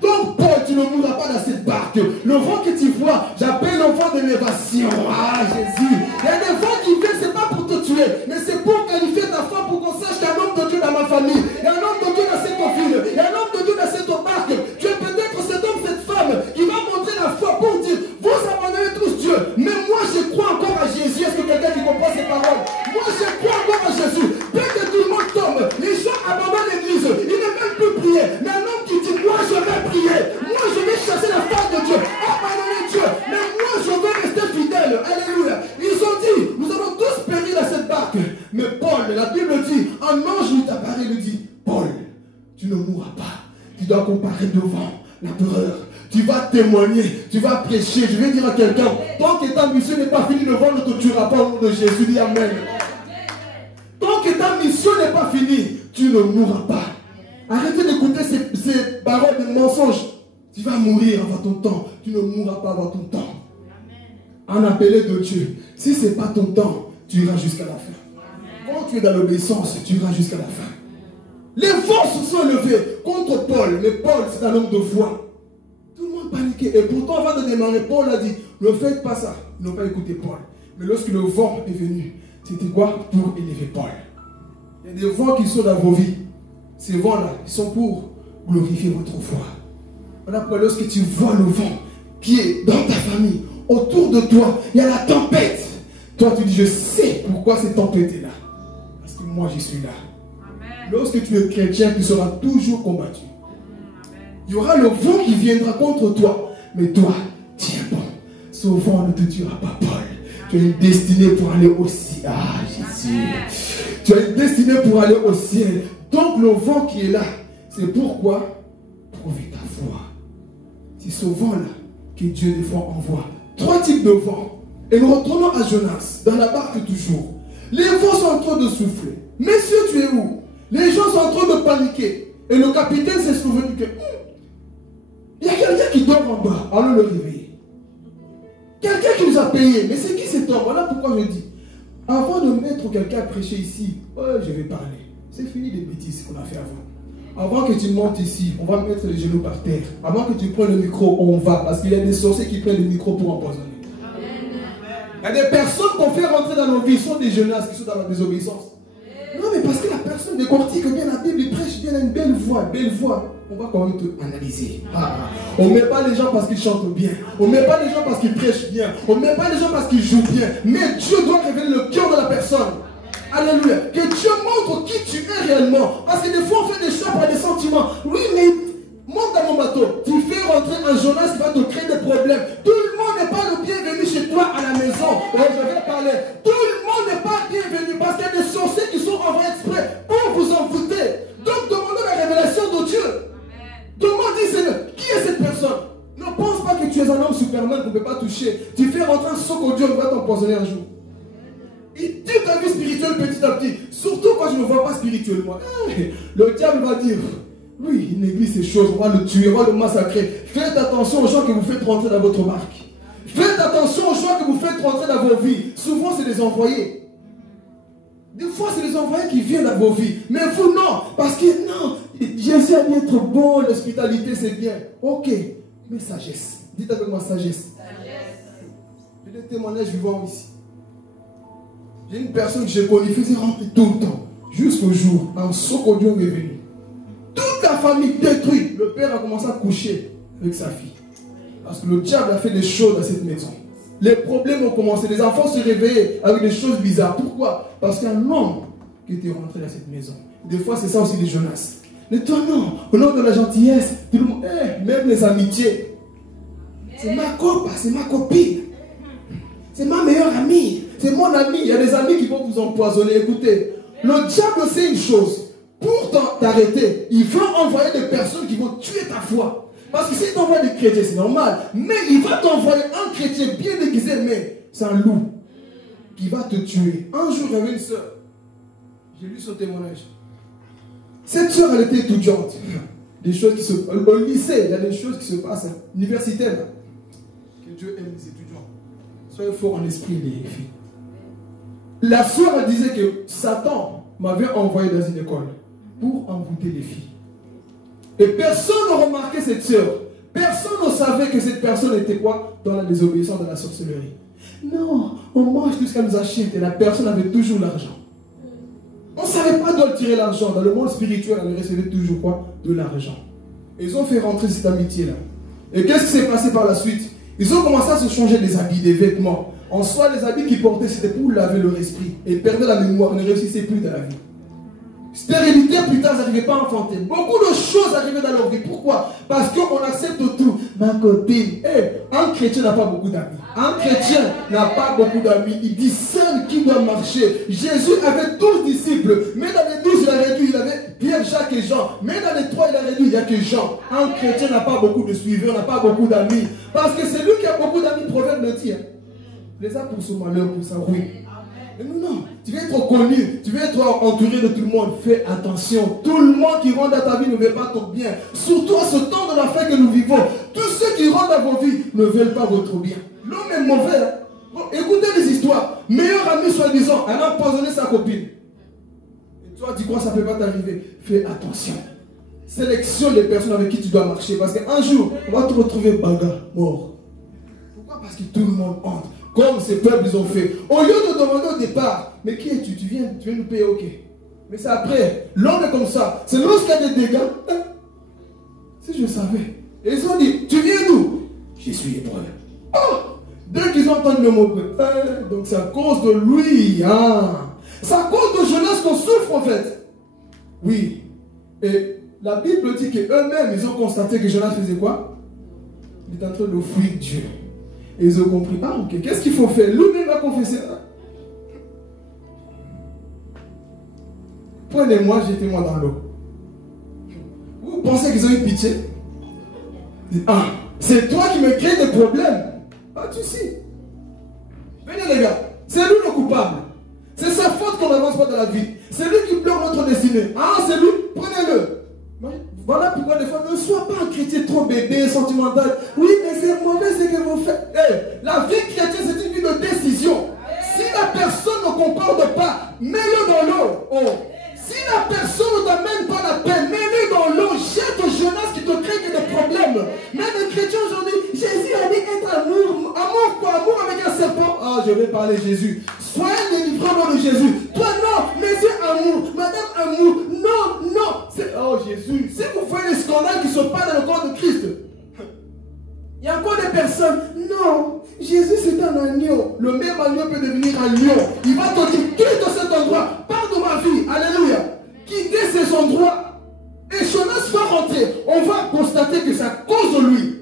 Donc Paul, tu ne mourras pas dans cette barque. Le vent que tu vois, j'appelle le vent de l'élévation. Ah Jésus. Il y a des vents qui viennent, c'est pas pour te tuer, mais c'est pour qualifier ta foi, pour qu'on sache qu'il y a un homme de Dieu dans ma famille. Il y a un homme de Dieu dans cette ville. Il y a un homme de Dieu dans cette barque. Tu es peut-être cet homme, cette femme qui va montrer la foi pour dire, vous abandonnez tous Dieu. Mais moi je crois encore à Jésus. Est-ce que quelqu'un qui comprend ces paroles? Moi je crois encore à Jésus. Dès que tout le monde tombe, les gens abandonnent l'église. Ils ne veulent plus prier. Mais un homme qui dit, moi je vais prier. Moi je vais chasser la face de Dieu. Abandonner Dieu. Mais moi je vais rester fidèle. Alléluia. Ils ont dit, nous allons tous périr dans cette barque. Mais Paul, la Bible dit, un ange lui apparaît et lui dit, Paul, tu ne mourras pas. Tu dois comparer devant l'empereur. Tu vas témoigner, tu vas prêcher. Je vais dire à quelqu'un, tant que ta mission n'est pas finie, le vent ne te tuera pas au nom de Jésus. Dis Amen. Tant que ta mission n'est pas finie, tu ne mourras pas. Arrêtez d'écouter ces paroles de mensonges. Tu vas mourir avant ton temps. Tu ne mourras pas avant ton temps. Un appelé de Dieu. Si ce n'est pas ton temps, tu iras jusqu'à la fin. Quand tu es dans l'obéissance, tu iras jusqu'à la fin. Les vents se sont levés contre Paul. Mais Paul, c'est un homme de foi. Tout le monde paniquait. Et pourtant, avant de démarrer, Paul a dit, ne faites pas ça. Ils n'ont pas écouté Paul. Mais lorsque le vent est venu, c'était quoi? Pour élever Paul. Il y a des vents qui sont dans vos vies. Ces vents-là, ils sont pour glorifier votre foi. Voilà pourquoi lorsque tu vois le vent qui est dans ta famille, autour de toi, il y a la tempête. Toi, tu dis, je sais pourquoi cette tempête est là. Parce que moi, je suis là. Amen. Lorsque tu es chrétien, tu seras toujours combattu. Amen. Il y aura le vent qui viendra contre toi. Mais toi, tiens bon. Ce vent ne te tuera pas, Paul. Tu as une destinée pour aller au ciel. Ah, Jésus. Amen. Tu as une destinée pour aller au ciel. Donc, le vent qui est là, c'est pourquoi prouver ta foi. C'est ce vent-là que Dieu des fois envoie. 3 types de vents. Et nous retournons à Jonas, dans la barque toujours. Les vents sont en train de souffler. Messieurs, tu es où? Les gens sont en train de paniquer. Et le capitaine s'est souvenu que il y a quelqu'un qui dort en bas. Allons le réveiller. Quelqu'un qui nous a payé. Mais c'est qui cet cet homme. Voilà pourquoi je dis, avant de mettre quelqu'un à prêcher ici, ouais, je vais parler. C'est fini les bêtises qu'on a fait avant. Avant que tu montes ici, on va mettre les genoux par terre. Avant que tu prennes le micro, on va. Parce qu'il y a des sorciers qui prennent le micro pour empoisonner. Il y a des personnes qu'on fait rentrer dans nos vies, sont des jeunesses qui sont dans la désobéissance. Non, mais parce que la personne décortique bien la Bible, il prêche bien, a une belle voix, on va quand même te analyser. On ne met pas les gens parce qu'ils chantent bien. On ne met pas les gens parce qu'ils prêchent bien. On ne met pas les gens parce qu'ils jouent bien. Mais Dieu doit révéler le cœur de la personne. Alléluia. Que Dieu montre qui tu es réellement. Parce que des fois, on fait des choix par des sentiments. Oui, mais monte dans mon bateau. Tu fais rentrer un Jonas qui va te créer des problèmes. Tout le monde n'est pas le bienvenu chez toi à la maison. Je vais parler. Tout le monde n'est pas bienvenu parce qu'il y a des sorciers qui sont envoyés exprès pour vous envoûter. Donc, demandez la révélation de Dieu. Demandez, Seigneur, qui est cette personne? Ne pense pas que tu es un homme Superman qu'on ne peut pas toucher. Tu fais rentrer un soc au Dieu, on va t'empoisonner un jour. Il tue ta vie spirituelle petit à petit. Surtout quand je ne me vois pas spirituellement. Le diable va dire, oui, il néglige ces choses, on va le tuer, on va le massacrer. Faites attention aux gens que vous faites rentrer dans votre marque. Faites attention aux gens que vous faites rentrer dans vos vies. Souvent, c'est des envoyés. Des fois, c'est les envoyés qui viennent dans vos vies. Mais vous, non. Parce que, non, Jésus a dit être bon, l'hospitalité, c'est bien. Ok, mais sagesse. Dites avec moi, sagesse. J'ai des témoignages vivants ici. J'ai une personne que j'ai connue, faisait rentrer tout le temps. Jusqu'au jour, un Sokodio est venu. Toute la famille détruite. Le père a commencé à coucher avec sa fille. Parce que le diable a fait des choses dans cette maison. Les problèmes ont commencé. Les enfants se réveillaient avec des choses bizarres. Pourquoi? Parce qu'il y a un homme qui était rentré dans cette maison. Des fois, c'est ça aussi les Jonas. Mais toi, non. Au nom de la gentillesse, tout le monde, même les amitiés. C'est ma copain, c'est ma copine. C'est ma meilleure amie. C'est mon ami. Il y a des amis qui vont vous empoisonner. Écoutez, le diable sait une chose. Pour t'arrêter, il va envoyer des personnes qui vont tuer ta foi. Parce que s'il t'envoie des chrétiens, c'est normal. Mais il va t'envoyer un chrétien bien déguisé, mais c'est un loup qui va te tuer. Un jour, il y avait une soeur. J'ai lu son témoignage. Cette soeur, elle était étudiante. Des choses qui se passent. Au lycée, il y a des choses qui se passent. Universitaire. Que Dieu aime les étudiants. Soyez forts en esprit, les filles. La soeur, elle disait que Satan m'avait envoyé dans une école pour envoûter les filles. Et personne ne remarquait cette sœur. Personne ne savait que cette personne était quoi? Dans la désobéissance de la sorcellerie. Non, on mange tout ce qu'elle nous achète et la personne avait toujours l'argent. On ne savait pas d'où elle tirer l'argent. Dans le monde spirituel, elle recevait toujours quoi? De l'argent. Ils ont fait rentrer cette amitié-là. Et qu'est-ce qui s'est passé par la suite? Ils ont commencé à se changer des habits, des vêtements. En soi, les habits qu'ils portaient, c'était pour laver leur esprit. Et ils perdaient la mémoire, ne réussissaient plus dans la vie. Stérilité, plus tard, ils n'arrivaient pas à enfanter. Beaucoup de choses arrivaient dans leur vie. Pourquoi? Parce qu'on accepte tout. Ma copine. Un chrétien n'a pas beaucoup d'amis. Un chrétien n'a pas beaucoup d'amis. Il discerne qui doit marcher. Jésus avait 12 disciples. Mais dans les 12, il a réduit. Il avait Pierre, Jacques et Jean. Mais dans les 3, il a réduit. Il n'y a que Jean. Un chrétien n'a pas beaucoup de suiveurs, n'a pas beaucoup d'amis. Parce que c'est lui qui a beaucoup d'amis, Proverbe le dit. Les a pour son malheur, pour sa ruine. Mais non, tu veux être connu, tu veux être entouré de tout le monde. Fais attention. Tout le monde qui rentre dans ta vie ne veut pas ton bien. Surtout à ce temps de la fin que nous vivons. Tous ceux qui rentrent dans vos vies ne veulent pas votre bien. L'homme est mauvais. Hein? Bon, écoutez les histoires. Meilleur ami soi-disant, elle a empoisonné sa copine. Et toi, tu crois que ça ne peut pas t'arriver? Fais attention. Sélectionne les personnes avec qui tu dois marcher. Parce qu'un jour, on va te retrouver bagarre, mort. Pourquoi? Parce que tout le monde entre. Comme ces peuples ils ont fait. Au lieu de demander au départ, mais qui es-tu? Tu viens nous payer, ok. Mais c'est après. L'homme est comme ça. C'est lorsqu'il y a des dégâts. Si je savais. Et ils ont dit, tu viens d'où? Je suis hébreu. Oh! Dès qu'ils entendent le mot, donc c'est à cause de lui. Hein. C'est à cause de Jonas qu'on souffre en fait. Oui. Et la Bible dit qu'eux-mêmes, ils ont constaté que Jonas faisait quoi? Il est en train de fuir Dieu. Et ils ont compris, ah ok, qu'est-ce qu'il faut faire? Lui-même a confessé. Prenez-moi, jetez-moi dans l'eau. Vous pensez qu'ils ont eu pitié? Ah, c'est toi qui me crée des problèmes. Ah, tu sais. Venez les gars, c'est lui le coupable. C'est sa faute qu'on n'avance pas dans la vie. C'est lui qui bloque notre destinée. Ah, c'est lui, prenez-le. Voilà pourquoi des fois, ne sois pas un chrétien trop bébé, sentimental. Oui, mais c'est mauvais ce que vous faites. La vie chrétienne, c'est une vie de décision. dans l'eau. Oh. Si la personne ne t'amène pas la paix, mets-le dans l'eau, jette Jonas qui te crée des problèmes. Même les chrétiens aujourd'hui, Jésus a dit être amour. Amour quoi? Amour avec un serpent. Ah, je vais parler Jésus. Soyez délivrés au nom de Jésus. Toi non, monsieur amour, madame amour. Non, non. Oh Jésus, si vous voyez les scandales qui se passent dans le corps de Christ, il y a encore des personnes. Non, Jésus c'est un agneau. Le même agneau peut devenir un lion. Il va te dire, quitte cet endroit, pars de ma vie. Alléluia. Quitter ces endroits. Et Jonas va rentrer. On va constater que c'est à cause de lui.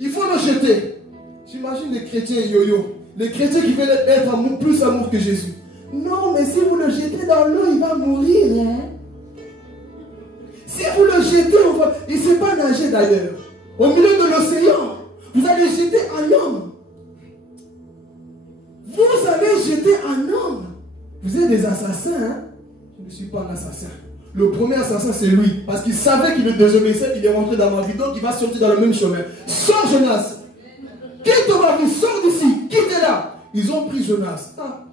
Il faut le jeter. J'imagine les chrétiens yo-yo. Les chrétiens qui veulent être amour, plus amour que Jésus. Non, mais si vous le jetez dans l'eau, il va mourir. Hein? Si vous le jetez, il ne sait pas nager d'ailleurs. Au milieu de l'océan, vous allez jeter un homme. Vous allez jeter un homme. Vous êtes des assassins. Hein? Je ne suis pas un assassin. Le premier assassin, c'est lui. Parce qu'il savait qu'il est désobéissant, il est rentré dans ma vie. Donc il va sortir dans le même chemin. Sors Jonas. Quitte ma vie, sors d'ici. Quitte-la. Ils ont pris Jonas. Ah,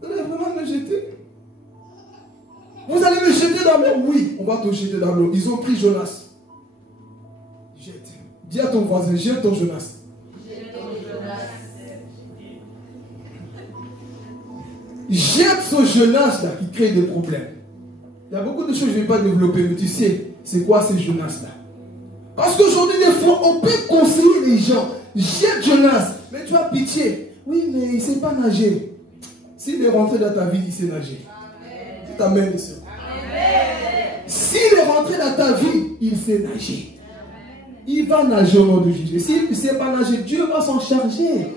vous allez vraiment me jeter? Vous allez me jeter dans l'eau? Oui, on va te jeter dans l'eau. Ils ont pris Jonas. Jette. Dis à ton voisin, jette ton Jonas. Jette ce Jonas là qui crée des problèmes. Il y a beaucoup de choses que je ne vais pas développer, mais tu sais, c'est quoi ces Jonas là? Parce qu'aujourd'hui, des fois, on peut conseiller les gens. Jette Jonas, mais tu as pitié. Oui, mais il ne sait pas nager. S'il est rentré dans ta vie, il sait nager. Tu t'amènes ici. S'il est rentré dans ta vie, il sait nager. Il va nager au nom de Jésus. S'il ne sait pas nager, Dieu va s'en charger.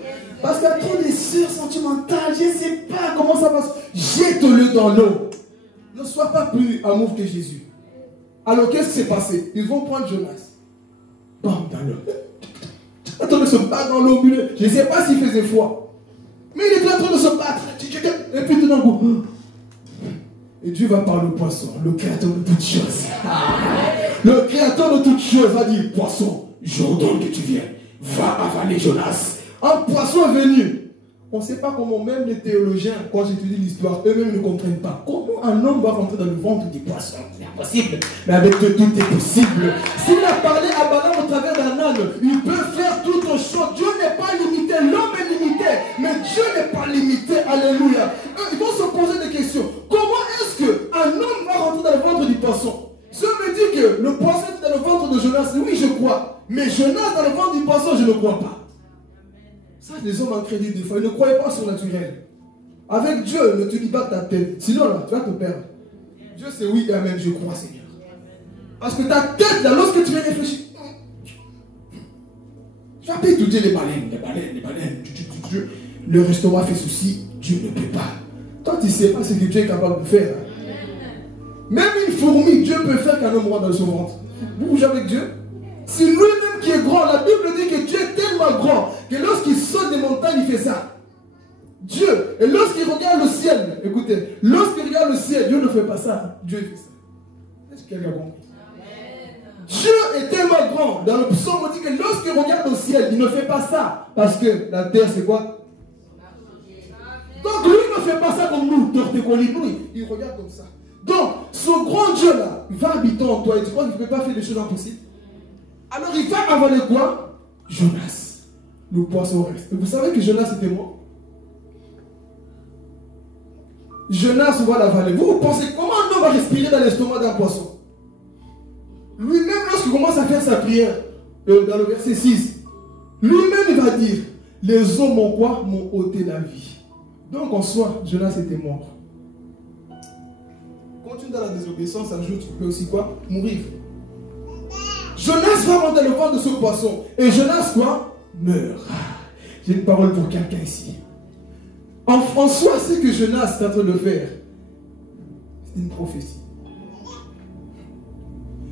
Parce qu'il y a trop de sœurs sentimentales. Je ne sais pas comment ça passe. Jette-le dans l'eau. Ne sois pas plus amour que Jésus. Alors qu'est-ce qui s'est passé? Ils vont prendre Jonas. Bam, dans l'eau. En train de se battre dans l'eau. Je ne sais pas s'il faisait foi. Mais il était en train de se battre. Et puis tout d'un coup. Et Dieu va parler au poisson, le créateur de toutes choses. Le créateur de toutes choses va dire, poisson, j'ordonne que tu viennes. Va avaler Jonas. Un poisson est venu. On ne sait pas comment même les théologiens, quand j'étudie l'histoire, eux-mêmes ne comprennent pas. Comment un homme va rentrer dans le ventre du poisson? C'est impossible. Mais avec Dieu, tout est possible. S'il a parlé à Balaam au travers d'un âne, il peut faire toute chose. Dieu n'est pas limité. L'homme est limité. Mais Dieu n'est pas limité. Alléluia. Ils vont se poser des questions. Comment est-ce qu'un homme va rentrer dans le ventre du poisson? Je me dis que le poisson est dans le ventre de Jonas. Oui, je crois. Mais Jonas dans le ventre du poisson, je ne crois pas. Ça, les hommes incrédules, des fois, ils ne croyaient pas sur le naturel. Avec Dieu, ne te dis pas ta tête. Sinon, là, tu vas te perdre. Dieu, c'est oui et amen, je crois, Seigneur. Parce que ta tête, là, lorsque tu viens réfléchir, tu vas pas étudier les baleines. Le restaurant fait souci, Dieu ne peut pas. Toi, tu ne sais pas ce que Dieu est capable de faire. Même une fourmi, Dieu peut faire qu'un homme rentre dans son ventre. Bouge avec Dieu. C'est lui-même qui est grand. La Bible dit que Dieu est tellement grand que lorsqu'il saute des montagnes, il fait ça. Dieu. Et lorsqu'il regarde le ciel, écoutez, lorsqu'il regarde le ciel, Dieu ne fait pas ça. Dieu fait ça. Est-ce que quelqu'un a compris? Dieu est tellement grand. Dans le psaume, on dit que lorsqu'il regarde au ciel, il ne fait pas ça. Parce que la terre, c'est quoi? Donc lui ne fait pas ça comme nous. Il regarde comme ça. Donc, ce grand Dieu-là va habiter en toi. Et tu crois qu'il ne peut pas faire des choses impossibles? Alors il va avaler quoi? Jonas. Le poisson reste. Et vous savez que Jonas était mort? Jonas va l'avaler. Vous pensez comment un homme va respirer dans l'estomac d'un poisson? Lui-même, lorsqu'il commence à faire sa prière, dans le verset 6, lui-même il va dire, les hommes m'ont quoi? M'ont ôté la vie. Donc en soi, Jonas était mort. Continue dans la désobéissance, un jour tu peux aussi quoi? Mourir. Jonas va monter le ventre de ce poisson. Et Jonas quoi? Meurt. J'ai une parole pour quelqu'un ici. En soi, ce que Jonas est en train de faire, c'est une prophétie.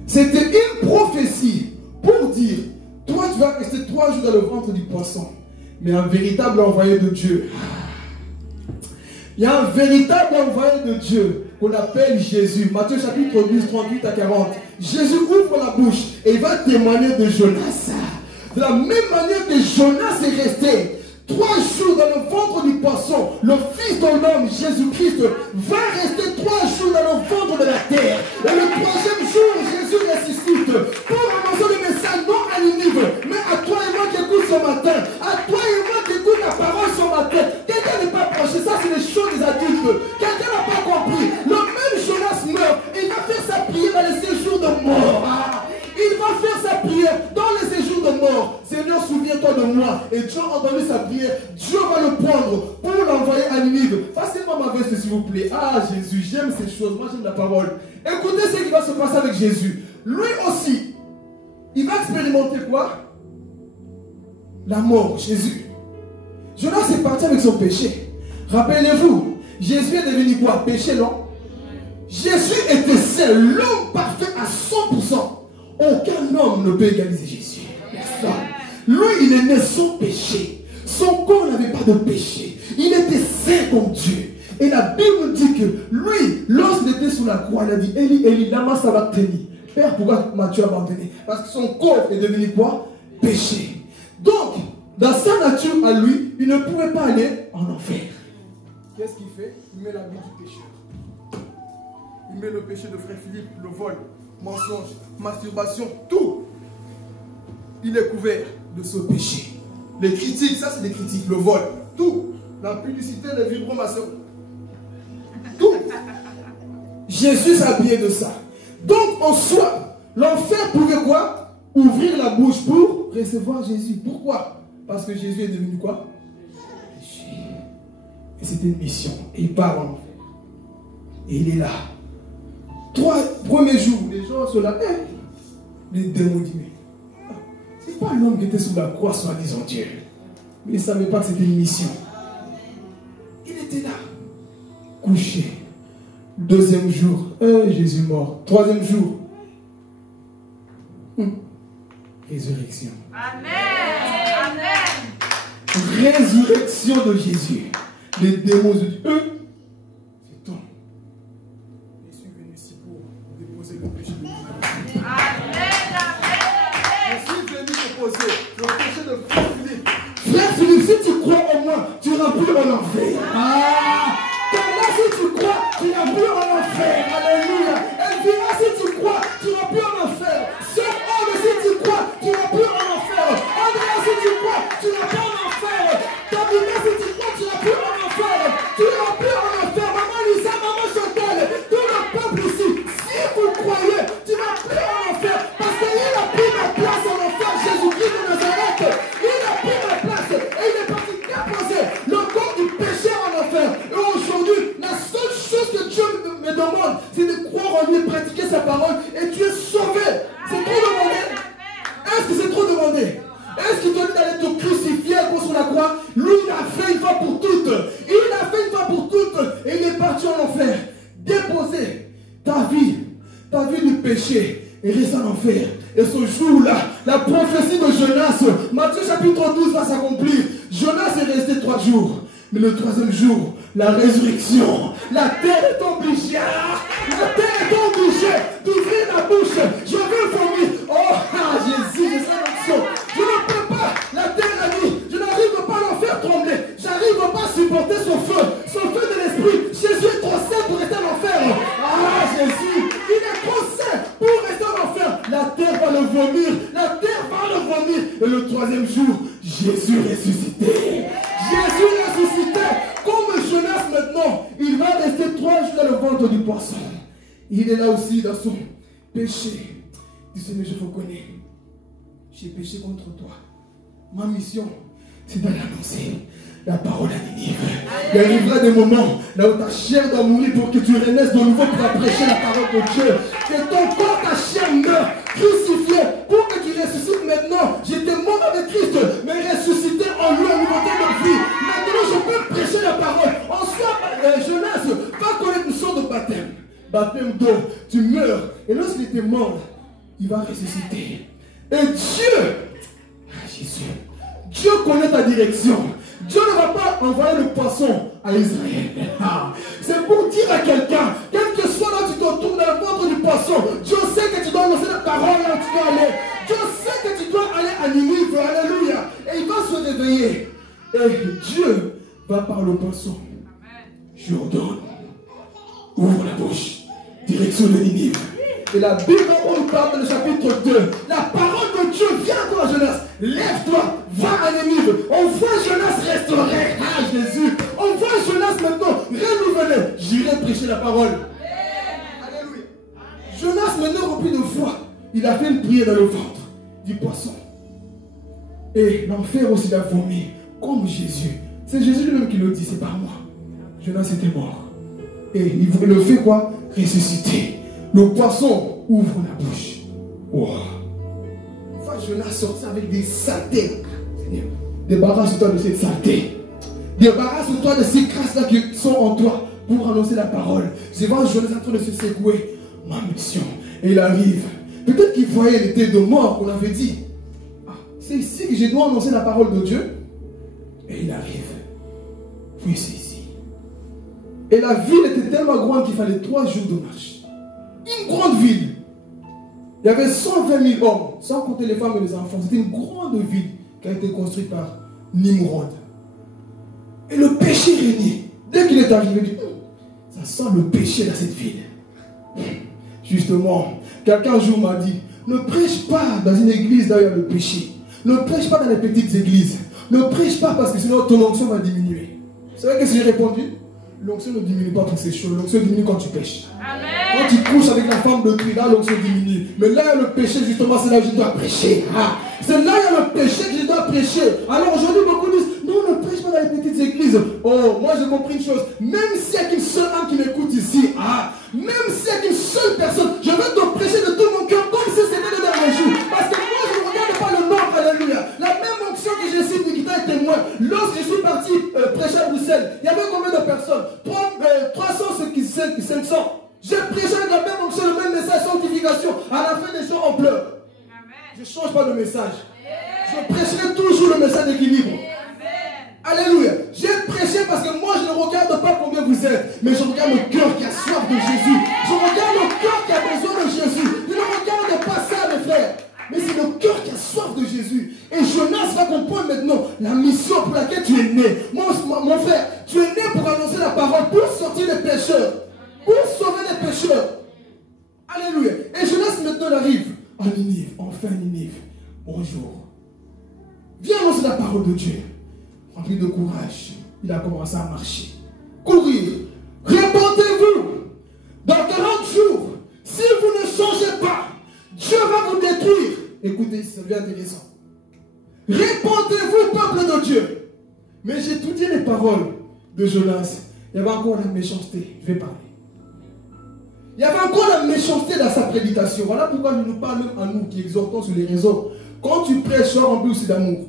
C'était une prophétie pour dire, toi tu vas rester 3 jours dans le ventre du poisson. Mais un véritable envoyé de Dieu. Il y a un véritable envoyé de Dieu qu'on appelle Jésus. Matthieu chapitre 12, 38 à 40. Jésus ouvre la bouche et il va témoigner de Jonas. De la même manière que Jonas est resté 3 jours dans le ventre du poisson, le Fils de l'homme, Jésus-Christ, va rester 3 jours dans le ventre de la terre. Et le 3e jour, Jésus ressuscite pour annoncer le message non à Ninive, mais à toi et moi qui écoute ce matin, à toi et moi qui écoute la parole ce matin. Quelqu'un n'est pas proche, ça c'est les choses des adultes. Quelqu'un n'a pas compris. Le même Jonas meurt, il va faire sa prière dans les séjours de mort. Il va faire sa prière dans les séjours de mort. Seigneur, souviens-toi de moi. Et Dieu a entendu sa prière. Dieu va le prendre pour l'envoyer à Ninive. Passez-moi ma veste, s'il vous plaît. Ah, Jésus, j'aime ces choses. Moi, j'aime la parole. Écoutez ce qui va se passer avec Jésus. Lui aussi, il va expérimenter quoi? La mort, Jésus. Jonas est parti avec son péché. Rappelez-vous, Jésus est devenu quoi? Péché, non? Jésus était seul, l'homme parfait à 100%. Aucun homme ne peut égaliser Jésus. Personne. Lui, il est né sans péché. Son corps n'avait pas de péché. Il était saint comme Dieu. Et la Bible dit que lui, lorsqu'il était sur la croix, il a dit Eli, Eli, lama sabachthani. Père, pourquoi m'as-tu abandonné? Parce que son corps est devenu quoi? Péché. Donc, dans sa nature à lui, il ne pouvait pas aller en enfer. Qu'est-ce qu'il fait? Il met la vie du pécheur. Il met le péché de frère Philippe, le vol, mensonge, masturbation, tout. Il est couvert de ce péché. Les critiques, ça c'est des critiques, le vol, tout. La publicité, les vibromations, tout. Jésus s'habillait de ça. Donc en soi, l'enfer pouvait quoi? Ouvrir la bouche pour recevoir Jésus. Pourquoi? Parce que Jésus est devenu quoi? Péché. Et c'était une mission. Et il part en enfer. Et il est là. 3 premiers jours, les gens sont là. Les démons disent, mais c'est pas l'homme qui était sous la croix, soi-disant Dieu. Mais il ne savait pas que c'était une mission. Il était là, couché. 2e jour, Jésus mort. 3e jour, résurrection. Amen. Amen. Résurrection de Jésus. Les démons disent, c'est toi. Je suis venu ici pour déposer le péché de l'humanité. Je suis venu déposer le péché de frère Philippe. Frère Philippe, si tu crois en moi, tu n'iras plus en enfer. Si tu crois, tu n'iras plus en enfer. Alléluia. Elvira, si tu crois, tu n'iras plus en enfer. Sœur Anne, si tu crois, tu n'iras plus en enfer. Andrea, si tu crois, tu n'iras plus en enfer. Tabina, si tu crois, tu n'iras plus en enfer. Tu n'iras plus en enfer. Maman Lisa, maman Chantal, tout le peuple ici, si vous croyez, tu n'iras plus en enfer. Parce qu'il a pris ma place en enfer. Jésus-Christ de Nazareth, il a pris ma place et il est parti déposer le corps du péché en enfer. Et aujourd'hui, la seule chose que Dieu me demande, c'est de croire en lui et pratiquer sa parole et tu es sauvé. C'est trop demandé? Est-ce que c'est trop demandé? Est-ce qu'il te dit d'aller te crucifier à cause de la croix? Lui, il a fait une fois pour toutes. Il a fait une fois pour toutes et il est parti en enfer. Déposer ta vie du péché et reste en enfer. Et ce jour-là, la prophétie de Jonas, Matthieu chapitre 12 va s'accomplir. Jonas est resté 3 jours. Mais le 3e jour, la résurrection, la terre est obligée. La terre est obligée d'ouvrir la bouche. Je veux vomir. Oh, Jésus, j'ai cette action. Je ne peux pas. La terre a dit, je n'arrive pas à l'en faire trembler. J'arrive pas à supporter son feu de l'esprit. Jésus est trop saint pour rester en enfer. Jésus, il est trop saint pour rester en enfer. La terre va le vomir. La terre va le vomir. Et le 3e jour, Jésus ressuscité. Jésus ressuscité. Comme Jonas maintenant, il va rester 3 jours dans le ventre du poisson. Il est là aussi dans son péché. Il dit, mais je vous connais. J'ai péché contre toi. Ma mission, c'est d'aller annoncer la parole à Ninive. Il arrivera des moments là où ta chair doit mourir pour que tu renaisses de nouveau pour prêcher la parole de Dieu. Que ton corps, ta chair meurt, crucifié, pour que tu ressuscites maintenant. J'étais mort avec Christ, mais ressuscité en lui en nouveauté de vie. Maintenant, je peux prêcher la parole. En soi, Jonas va connaître une sorte de baptême. Baptême d'eau, tu meurs. Et lorsqu'il était mort, il va ressusciter. Et Jésus, Dieu connaît ta direction. Dieu ne va pas envoyer le poisson à Israël. C'est pour dire à quelqu'un, quel que soit là tu te retrouves dans le ventre du poisson, Dieu sait que tu dois annoncer la parole là où tu dois aller. Dieu sait que tu dois aller à Ninive. Alléluia. Et il va se réveiller. Et parole au poisson. J'ordonne, ouvre la bouche, direction de Ninive. Et la Bible, on nous parle dans le chapitre 2. La parole de Dieu vient encore à Jonas. Lève-toi, va à Ninive. On voit Jonas restaurer. Ah Jésus. On voit Jonas maintenant renouvelé. J'irai prêcher la parole. Alléluia. Jonas maintenant rempli de foi. Il a fait une prière dans le ventre du poisson. Et l'enfer aussi l'a vomi. Comme Jésus. C'est Jésus lui-même qui le dit, c'est pas moi. Jonas était mort. Et il le fait quoi? Ressusciter. Le poisson ouvre la bouche. Wow. Une fois Jonas sorti avec des saletés. Seigneur, débarrasse-toi de cette saleté. Débarrasse-toi de ces crasses-là qui sont en toi pour annoncer la parole. Je vois Jonas en train de se secouer. Ma mission. Et il arrive. Peut-être qu'il voyait les têtes de mort qu'on avait dit. Ah, c'est ici que je dois annoncer la parole de Dieu. Et il arrive. Oui, c'est ici. Et la ville était tellement grande qu'il fallait 3 jours de marche. Une grande ville. Il y avait 120 000 hommes, sans compter les femmes et les enfants. C'était une grande ville qui a été construite par Nimrod. Et le péché régnait. Dès qu'il est arrivé, il dit, ça sent le péché dans cette ville. Justement, quelqu'un un jour m'a dit, ne prêche pas dans une église derrière le péché. Ne prêche pas dans les petites églises. Ne prêche pas parce que sinon ton onction va diminuer. C'est vrai que si j'ai répondu, l'onction ne diminue pas quand c'est chaud, l'onction diminue quand tu pêches. Amen. Quand tu couches avec la femme de Dieu, là l'onction diminue. Mais là il y a le péché, justement, c'est là où je dois prêcher. Ah. C'est là il y a le péché que je dois prêcher. Alors aujourd'hui, beaucoup disent, non, ne prêche pas dans les petites églises. Oh, moi j'ai compris une chose. Même s'il n'y a qu'une seule âme qui m'écoute ici, même s'il n'y a qu'une seule personne, je veux te prêcher de tout mon cœur comme si c'était le dernier jour. Parce que moi je ne regarde pas le nombre, alléluia. La même onction que j'ai cité, Nikita est témoin. Lorsque je suis parti prêcher à Bruxelles, il y avait combien de personnes? 500. J'ai prêché avec la même onction, le même message, sanctification. À la fin des gens en pleurent. Je ne change pas de message. Je prêcherai toujours le message d'équilibre. Alléluia. J'ai prêché parce que moi je ne regarde pas combien vous êtes, mais je regarde le cœur qui a soif de Jésus. Je regarde le cœur qui a besoin de Jésus. Je ne regarde pas ça, mes frères. Mais c'est le cœur qui a soif de Jésus. Et Jonas va comprendre maintenant la mission pour laquelle tu es né. Mon frère, tu es né pour annoncer la parole, pour sortir les pécheurs, pour sauver les pécheurs. Alléluia. Et Jonas maintenant arrive en Ninive, enfin Ninive. Bonjour. Viens annoncer la parole de Dieu. Rempli de courage, il a commencé à marcher. Courir. Répondez-vous. Dans 40 jours, si vous ne changez pas, Dieu va vous détruire. Écoutez, c'est bien intéressant. Répondez-vous, peuple de Dieu. Mais j'ai tout dit les paroles de Jonas. Il y avait encore la méchanceté. Je vais parler. Il y avait encore la méchanceté dans sa prédication. Voilà pourquoi je nous parle même à nous qui exhortons sur les réseaux. Quand tu prêches, sois rempli aussi d'amour.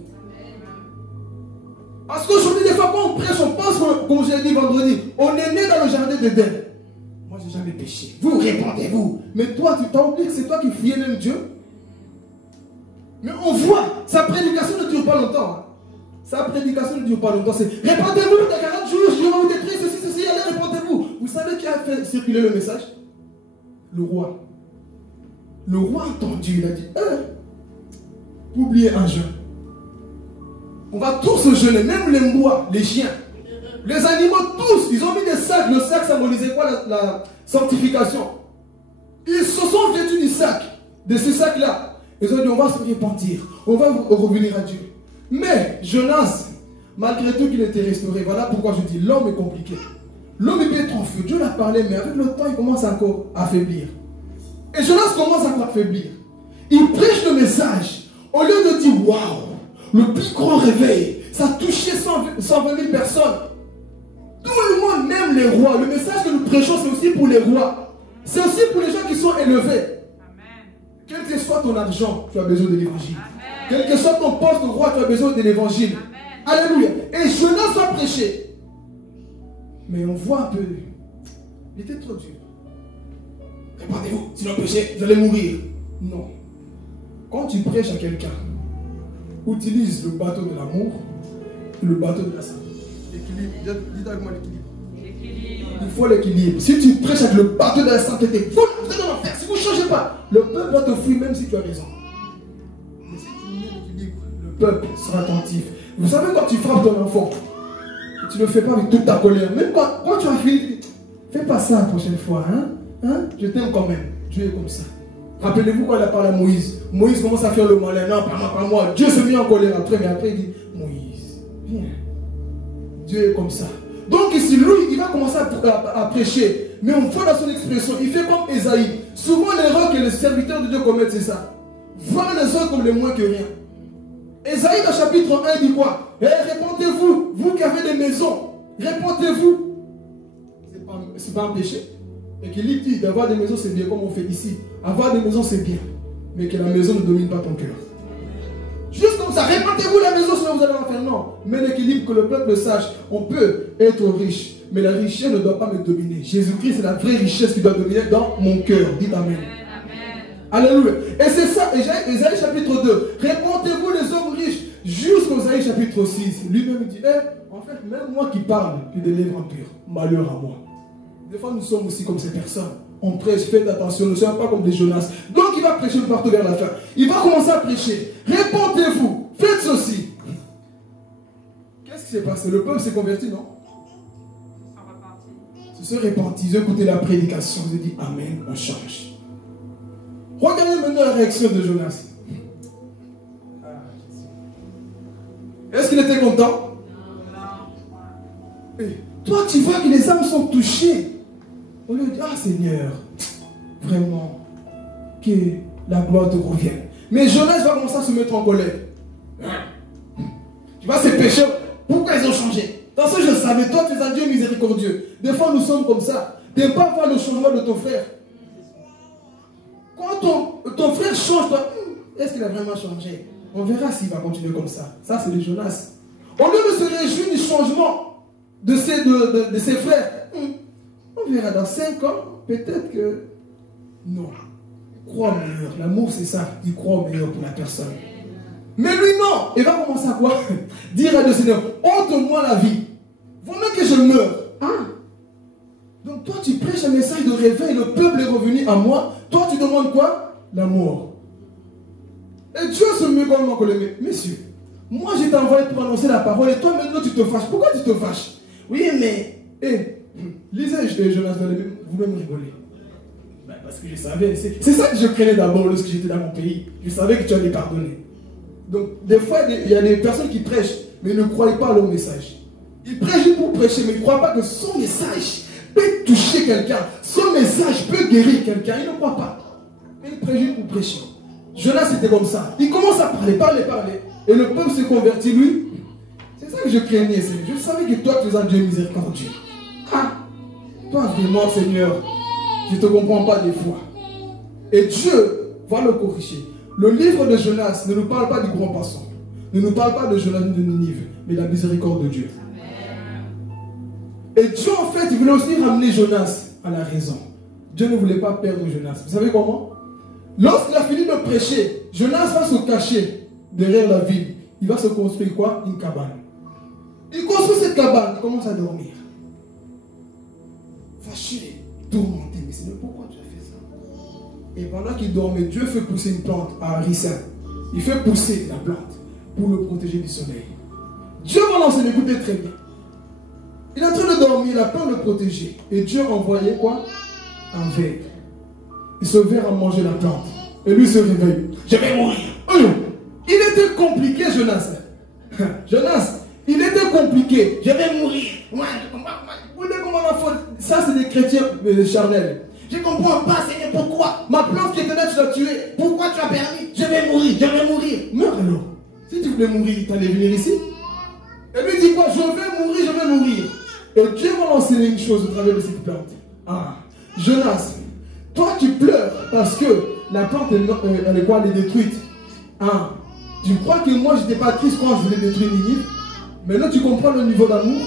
Parce qu'aujourd'hui, des fois, quand on prêche, on pense, comme je l'ai dit vendredi, on est né dans le jardin d'Éden. Moi, je n'ai jamais péché. Vous, répondez-vous. Mais toi, tu t'as oublié que c'est toi qui fuyais même Dieu. Mais on voit, sa prédication ne dure pas longtemps. Sa prédication ne dure pas longtemps. C'est répondez-vous, dans 40 jours, je vais vous détruire, ceci, allez, répondez-vous. Vous savez qui a fait circuler le message? Le roi. Le roi a entendu, il a dit, oubliez un jeûne. On va tous se jeûner, même les mois, les chiens, les animaux, tous, ils ont mis des sacs. Le sac symbolisait quoi? La sanctification. Ils se sont vêtus du sac, de ce sac-là. Ils ont dit, on va se repentir, on va revenir à Dieu. Mais Jonas, malgré tout qu'il était restauré, voilà pourquoi je dis, l'homme est compliqué. L'homme peut être en feu, Dieu l'a parlé, mais avec le temps, il commence encore à affaiblir. Et Jonas commence encore à affaiblir. Il prêche le message, au lieu de dire, waouh, le plus grand réveil, ça a touché 120 000 personnes. Tout le monde, même les rois. Le message que nous prêchons, c'est aussi pour les rois. C'est aussi pour les gens qui sont élevés. Amen. Quel que soit ton argent, tu as besoin de l'évangile. Quel que soit ton poste de roi, tu as besoin de l'évangile. Alléluia. Et Jonas va prêcher. Mais on voit un peu. Il était trop dur. Répandez-vous, sinon péché, vous allez mourir. Non. Quand tu prêches à quelqu'un, utilise le bateau de l'amour et le bateau de la sainteté. L'équilibre. Dites avec moi l'équilibre. Il faut l'équilibre. Si tu prêches avec le bateau de la sainteté, vous êtes dans l'enfer. Si vous ne changez pas, le peuple va te fuir même si tu as raison. Mais si tu mets l'équilibre, le peuple sera attentif. Vous savez quand tu frappes ton enfant, tu ne le fais pas avec toute ta colère. Même quand tu as fini, fais pas ça la prochaine fois. Je t'aime quand même. Dieu est comme ça. Rappelez-vous quand il a parlé à Moïse. Moïse commence à faire le malin. Non, pas moi. Dieu se met en colère après. Mais après, il dit, Moïse, viens. Dieu est comme ça. Donc ici, lui, il va commencer à prêcher. Mais on voit dans son expression, il fait comme Ésaïe. Souvent, l'erreur que les serviteurs de Dieu commettent, c'est ça. Voir les autres comme les moins que rien. Ésaïe, dans chapitre 1, il dit quoi? Répentez-vous, vous qui avez des maisons. Répentez-vous. C'est pas un péché. Et qu'il dit d'avoir des maisons, c'est bien comme on fait ici. Avoir des maisons, c'est bien. Mais que la maison ne domine pas ton cœur. Juste comme ça, répentez-vous la maison, sinon vous allez en faire. Non. Mais l'équilibre, que le peuple sache, on peut être riche, mais la richesse ne doit pas me dominer. Jésus-Christ, c'est la vraie richesse qui doit dominer dans mon cœur. Dites Amen. Alléluia. Et c'est ça, Ésaïe chapitre 2. Répentez-vous les hommes riches, jusqu'au Ésaïe chapitre 6. Lui-même dit, en fait, même moi qui parle, je délivre un pur. Malheur à moi. Des fois, nous sommes aussi comme ces personnes. On prêche, faites attention, nous ne sommes pas comme des Jonas. Donc, il va prêcher partout vers la fin. Il va commencer à prêcher. Répentez-vous, faites ceci. Qu'est-ce qui s'est passé? Le peuple s'est converti, non? Ils se sont repentis, ils ont écouté la prédication, ils ont dit Amen, on change. Regardez maintenant la réaction de Jonas. Est-ce qu'il était content? Et toi, tu vois que les âmes sont touchées. On lui dit, ah Seigneur, vraiment, que la gloire te revienne. Mais Jonas va commencer à se mettre en colère. Tu vois, ces pécheurs, pourquoi ils ont changé? Dans ce que je savais, toi tu es un Dieu miséricordieux. Des fois nous sommes comme ça. Tu n'aimes pas voir le changement de ton frère. Quand ton frère change, toi, est-ce qu'il a vraiment changé? On verra s'il va continuer comme ça. Ça, c'est le Jonas. Au lieu de se réjouir du changement de ses frères, on verra dans 5 ans, peut-être que non. Il croit au meilleur. L'amour, c'est ça. Il croit au meilleur pour la personne. Mais lui, non. Il va commencer à quoi? Dire à Dieu, Seigneur, ôte-moi la vie. Vaut mieux que je meure. Donc toi, tu prêches un message de réveil. Le peuple est revenu à moi. Toi, tu demandes quoi? La mort. Et Dieu se met comme mon collègue. Messieurs, moi, je t'ai envoyé pour annoncer la parole. Et toi, maintenant, tu te fâches. Pourquoi tu te fâches? Oui, mais... lisez, Jonas, vous-même rigolez. Parce que je savais, c'est ça que je craignais d'abord lorsque j'étais dans mon pays. Je savais que tu allais pardonner. Donc, des fois, il y a des personnes qui prêchent, mais ils ne croient pas à leur message. Ils prêchent pour prêcher, mais ils ne croient pas que son message peut toucher quelqu'un. Son message peut guérir quelqu'un. Ils ne croient pas. Mais ils prêchent pour prêcher. Jonas, c'était comme ça. Il commence à parler. Et le peuple se convertit, lui. C'est ça que je craignais, Seigneur. Je savais que toi, tu es un Dieu miséricordieux. Toi, vraiment, Seigneur, je ne te comprends pas des fois. Et Dieu va le corriger. Le livre de Jonas ne nous parle pas du grand poisson. Ne nous parle pas de Jonas ni de Ninive, mais de la miséricorde de Dieu. Et Dieu, en fait, il voulait aussi ramener Jonas à la raison. Dieu ne voulait pas perdre Jonas. Vous savez comment? Lorsqu'il a fini de prêcher, Jonas va se cacher derrière la ville. Il va se construire quoi? Une cabane. Il construit cette cabane, il commence à dormir. Fâché, tourmenté. Mais Seigneur, pourquoi tu as fait ça? Et pendant qu'il dormait, Dieu fait pousser une plante à un ricin. Il fait pousser la plante pour le protéger du soleil. Dieu va lancer, écoutez très bien. Il est en train de dormir, la plante le protéger. Et Dieu a envoyé quoi? Un ver. Et ce ver a mangé la plante. Et lui se réveille. Je vais mourir. Il était compliqué, Jonas. Jonas, il était compliqué. Je vais mourir. Ça, c'est des chrétiens charnels. Je ne comprends pas, Seigneur, pourquoi? Ma plante qui était là, tu l'as tuée. Pourquoi tu as permis? Je vais mourir. Meurs alors. Si tu voulais mourir, tu allais venir ici. Et lui dit quoi? Je vais mourir. Et Dieu va enseigner une chose au travers de cette plante. Jonas, toi tu pleures parce que la plante elle est détruite. Tu crois que moi je n'étais pas triste quand je voulais détruire Ninive? Maintenant tu comprends le niveau d'amour.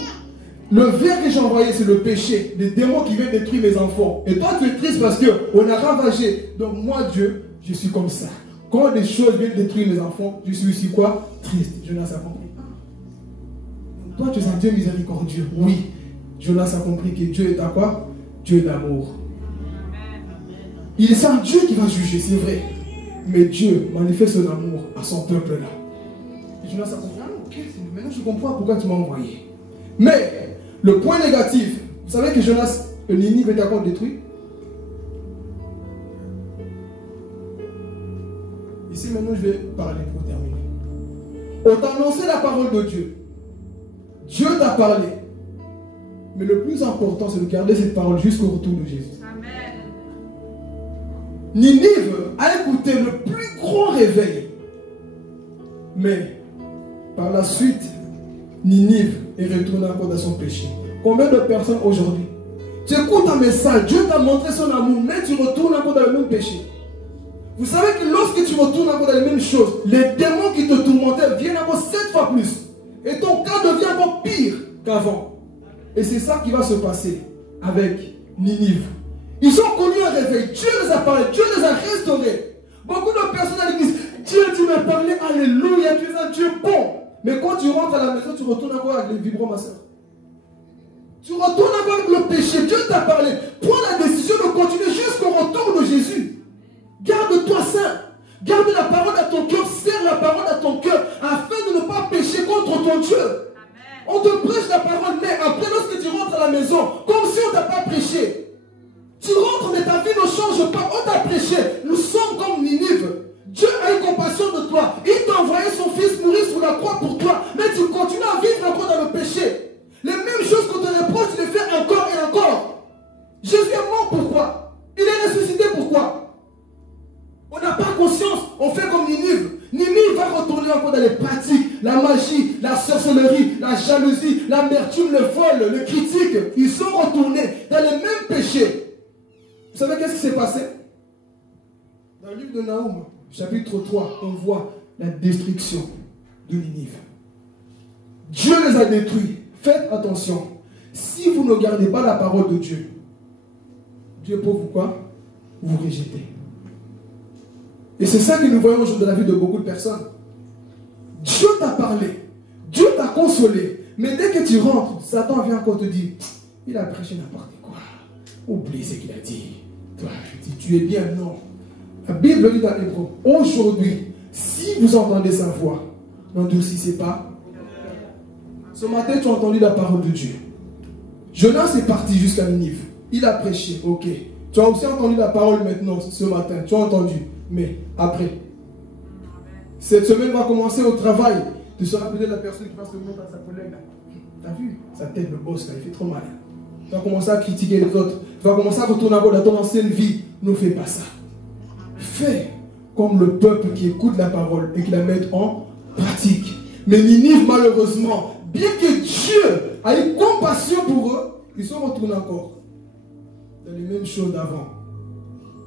Le ver que j'ai envoyé, c'est le péché, les démons qui viennent détruire mes enfants. Et toi tu es triste parce qu'on a ravagé. Donc moi Dieu, je suis comme ça. Quand des choses viennent détruire mes enfants, je suis aussi quoi? Triste. Jonas a compris. Donc toi tu es un Dieu miséricordieux. Oui. Jonas a compris que Dieu est à quoi? Dieu d'amour. Il est un Dieu qui va juger, c'est vrai. Mais Dieu manifeste son amour à son peuple là. Et Jonas a compris, ok, maintenant je comprends pourquoi tu m'as envoyé. Mais le point négatif, vous savez que Jonas, Ninive est encore détruit. Ici maintenant je vais parler pour terminer. On t'a annoncé la parole de Dieu. Dieu t'a parlé. Mais le plus important, c'est de garder cette parole jusqu'au retour de Jésus. Amen. Ninive a écouté le plus grand réveil. Mais par la suite, Ninive est retourné encore dans son péché. Combien de personnes aujourd'hui, tu écoutes un message, Dieu t'a montré son amour, mais tu retournes encore dans le même péché. Vous savez que lorsque tu retournes encore dans les mêmes choses, les démons qui te tourmentaient viennent encore 7 fois plus. Et ton cas devient encore pire qu'avant. Et c'est ça qui va se passer avec Ninive. Ils ont connu un réveil. Dieu les a parlé. Dieu les a restaurés. Beaucoup de personnes à l'église, Dieu, tu m'as parlé, alléluia, tu es un Dieu bon. Mais quand tu rentres à la maison, tu retournes encore avec les vibrants, ma soeur. Tu retournes encore avec le péché. Dieu t'a parlé. Prends la décision de continuer jusqu'au retour de Jésus. Garde-toi saint. Garde la parole à ton cœur. Serre la parole à ton cœur afin de ne pas pécher contre ton Dieu. Amen. On te prêche la parole, mais après, lorsque tu rentres à la maison, comme si on ne t'a pas prêché. Tu rentres, mais ta vie ne change pas. On t'a prêché. Nous sommes comme Ninive. Dieu a eu compassion de toi. Il t'a envoyé son fils mourir sur la croix pour toi. Mais tu continues à vivre encore dans le péché. Les mêmes choses qu'on te reproche, tu les fais encore et encore. Jésus est mort pourquoi? Il est ressuscité pourquoi? On n'a pas conscience. On fait comme Ninive. Ninive va retourner encore dans les pratiques. La magie, la sorcellerie, la jalousie, l'amertume, le vol, le critique. Ils sont retournés dans les mêmes péchés. Vous savez qu'est-ce qui s'est passé? Dans le livre de Naoum, chapitre 3, on voit la destruction de Ninive. Dieu les a détruits. Faites attention. Si vous ne gardez pas la parole de Dieu, Dieu peut vous quoi? Vous rejeter. Et c'est ça que nous voyons aujourd'hui dans la vie de beaucoup de personnes. Dieu t'a parlé. Dieu t'a consolé. Mais dès que tu rentres, Satan vient encore te dire, il a prêché n'importe quoi. Oublie ce qu'il a dit. Toi, tu es bien, non. La Bible dit dans l'Hébreu, aujourd'hui, si vous entendez sa voix, n'endurcissez pas. Ce matin, tu as entendu la parole de Dieu. Jonas est parti jusqu'à Ninive. Il a prêché, ok. Tu as aussi entendu la parole maintenant, ce matin. Tu as entendu. Mais après, cette semaine va commencer au travail. Tu seras peut-être la personne qui va se mettre à sa collègue. Tu as vu? Sa tête de boss, là, il fait trop mal. Tu vas commencer à critiquer les autres. Tu vas commencer à retourner dans ton ancienne vie. Ne fais pas ça. Fais comme le peuple qui écoute la parole et qui la met en pratique. Mais Ninive, malheureusement, bien que Dieu a eu compassion pour eux, ils sont retournés encore dans les mêmes choses d'avant.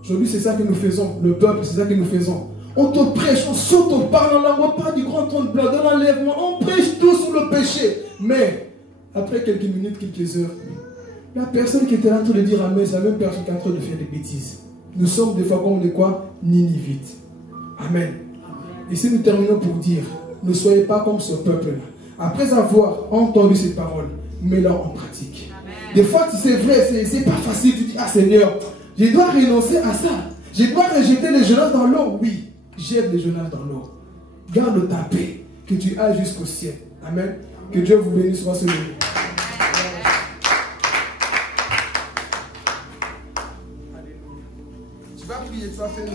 Aujourd'hui, c'est ça que nous faisons. Le peuple, c'est ça que nous faisons. On te prêche, on saute, on parle en langue, on parle du grand trône blanc, de l'enlèvement, on prêche tout sur le péché. Mais, après quelques minutes, quelques heures, la personne qui était en train de dire amen, c'est la même personne qui est en train de faire des bêtises. Nous sommes des fois comme des quoi? Ninivites. Amen. Et si nous terminons pour dire, ne soyez pas comme ce peuple-là. Après avoir entendu ces paroles, mets-les en pratique. Amen. Des fois, c'est vrai, c'est pas facile. Tu dis, ah Seigneur, je dois renoncer à ça. Je dois rejeter les Jonas dans l'eau. Oui, jette les Jonas dans l'eau. Garde ta paix, que tu ailles jusqu'au ciel. Amen. Que Dieu vous bénisse sur ce moment. Tu vas prier, tu vas faire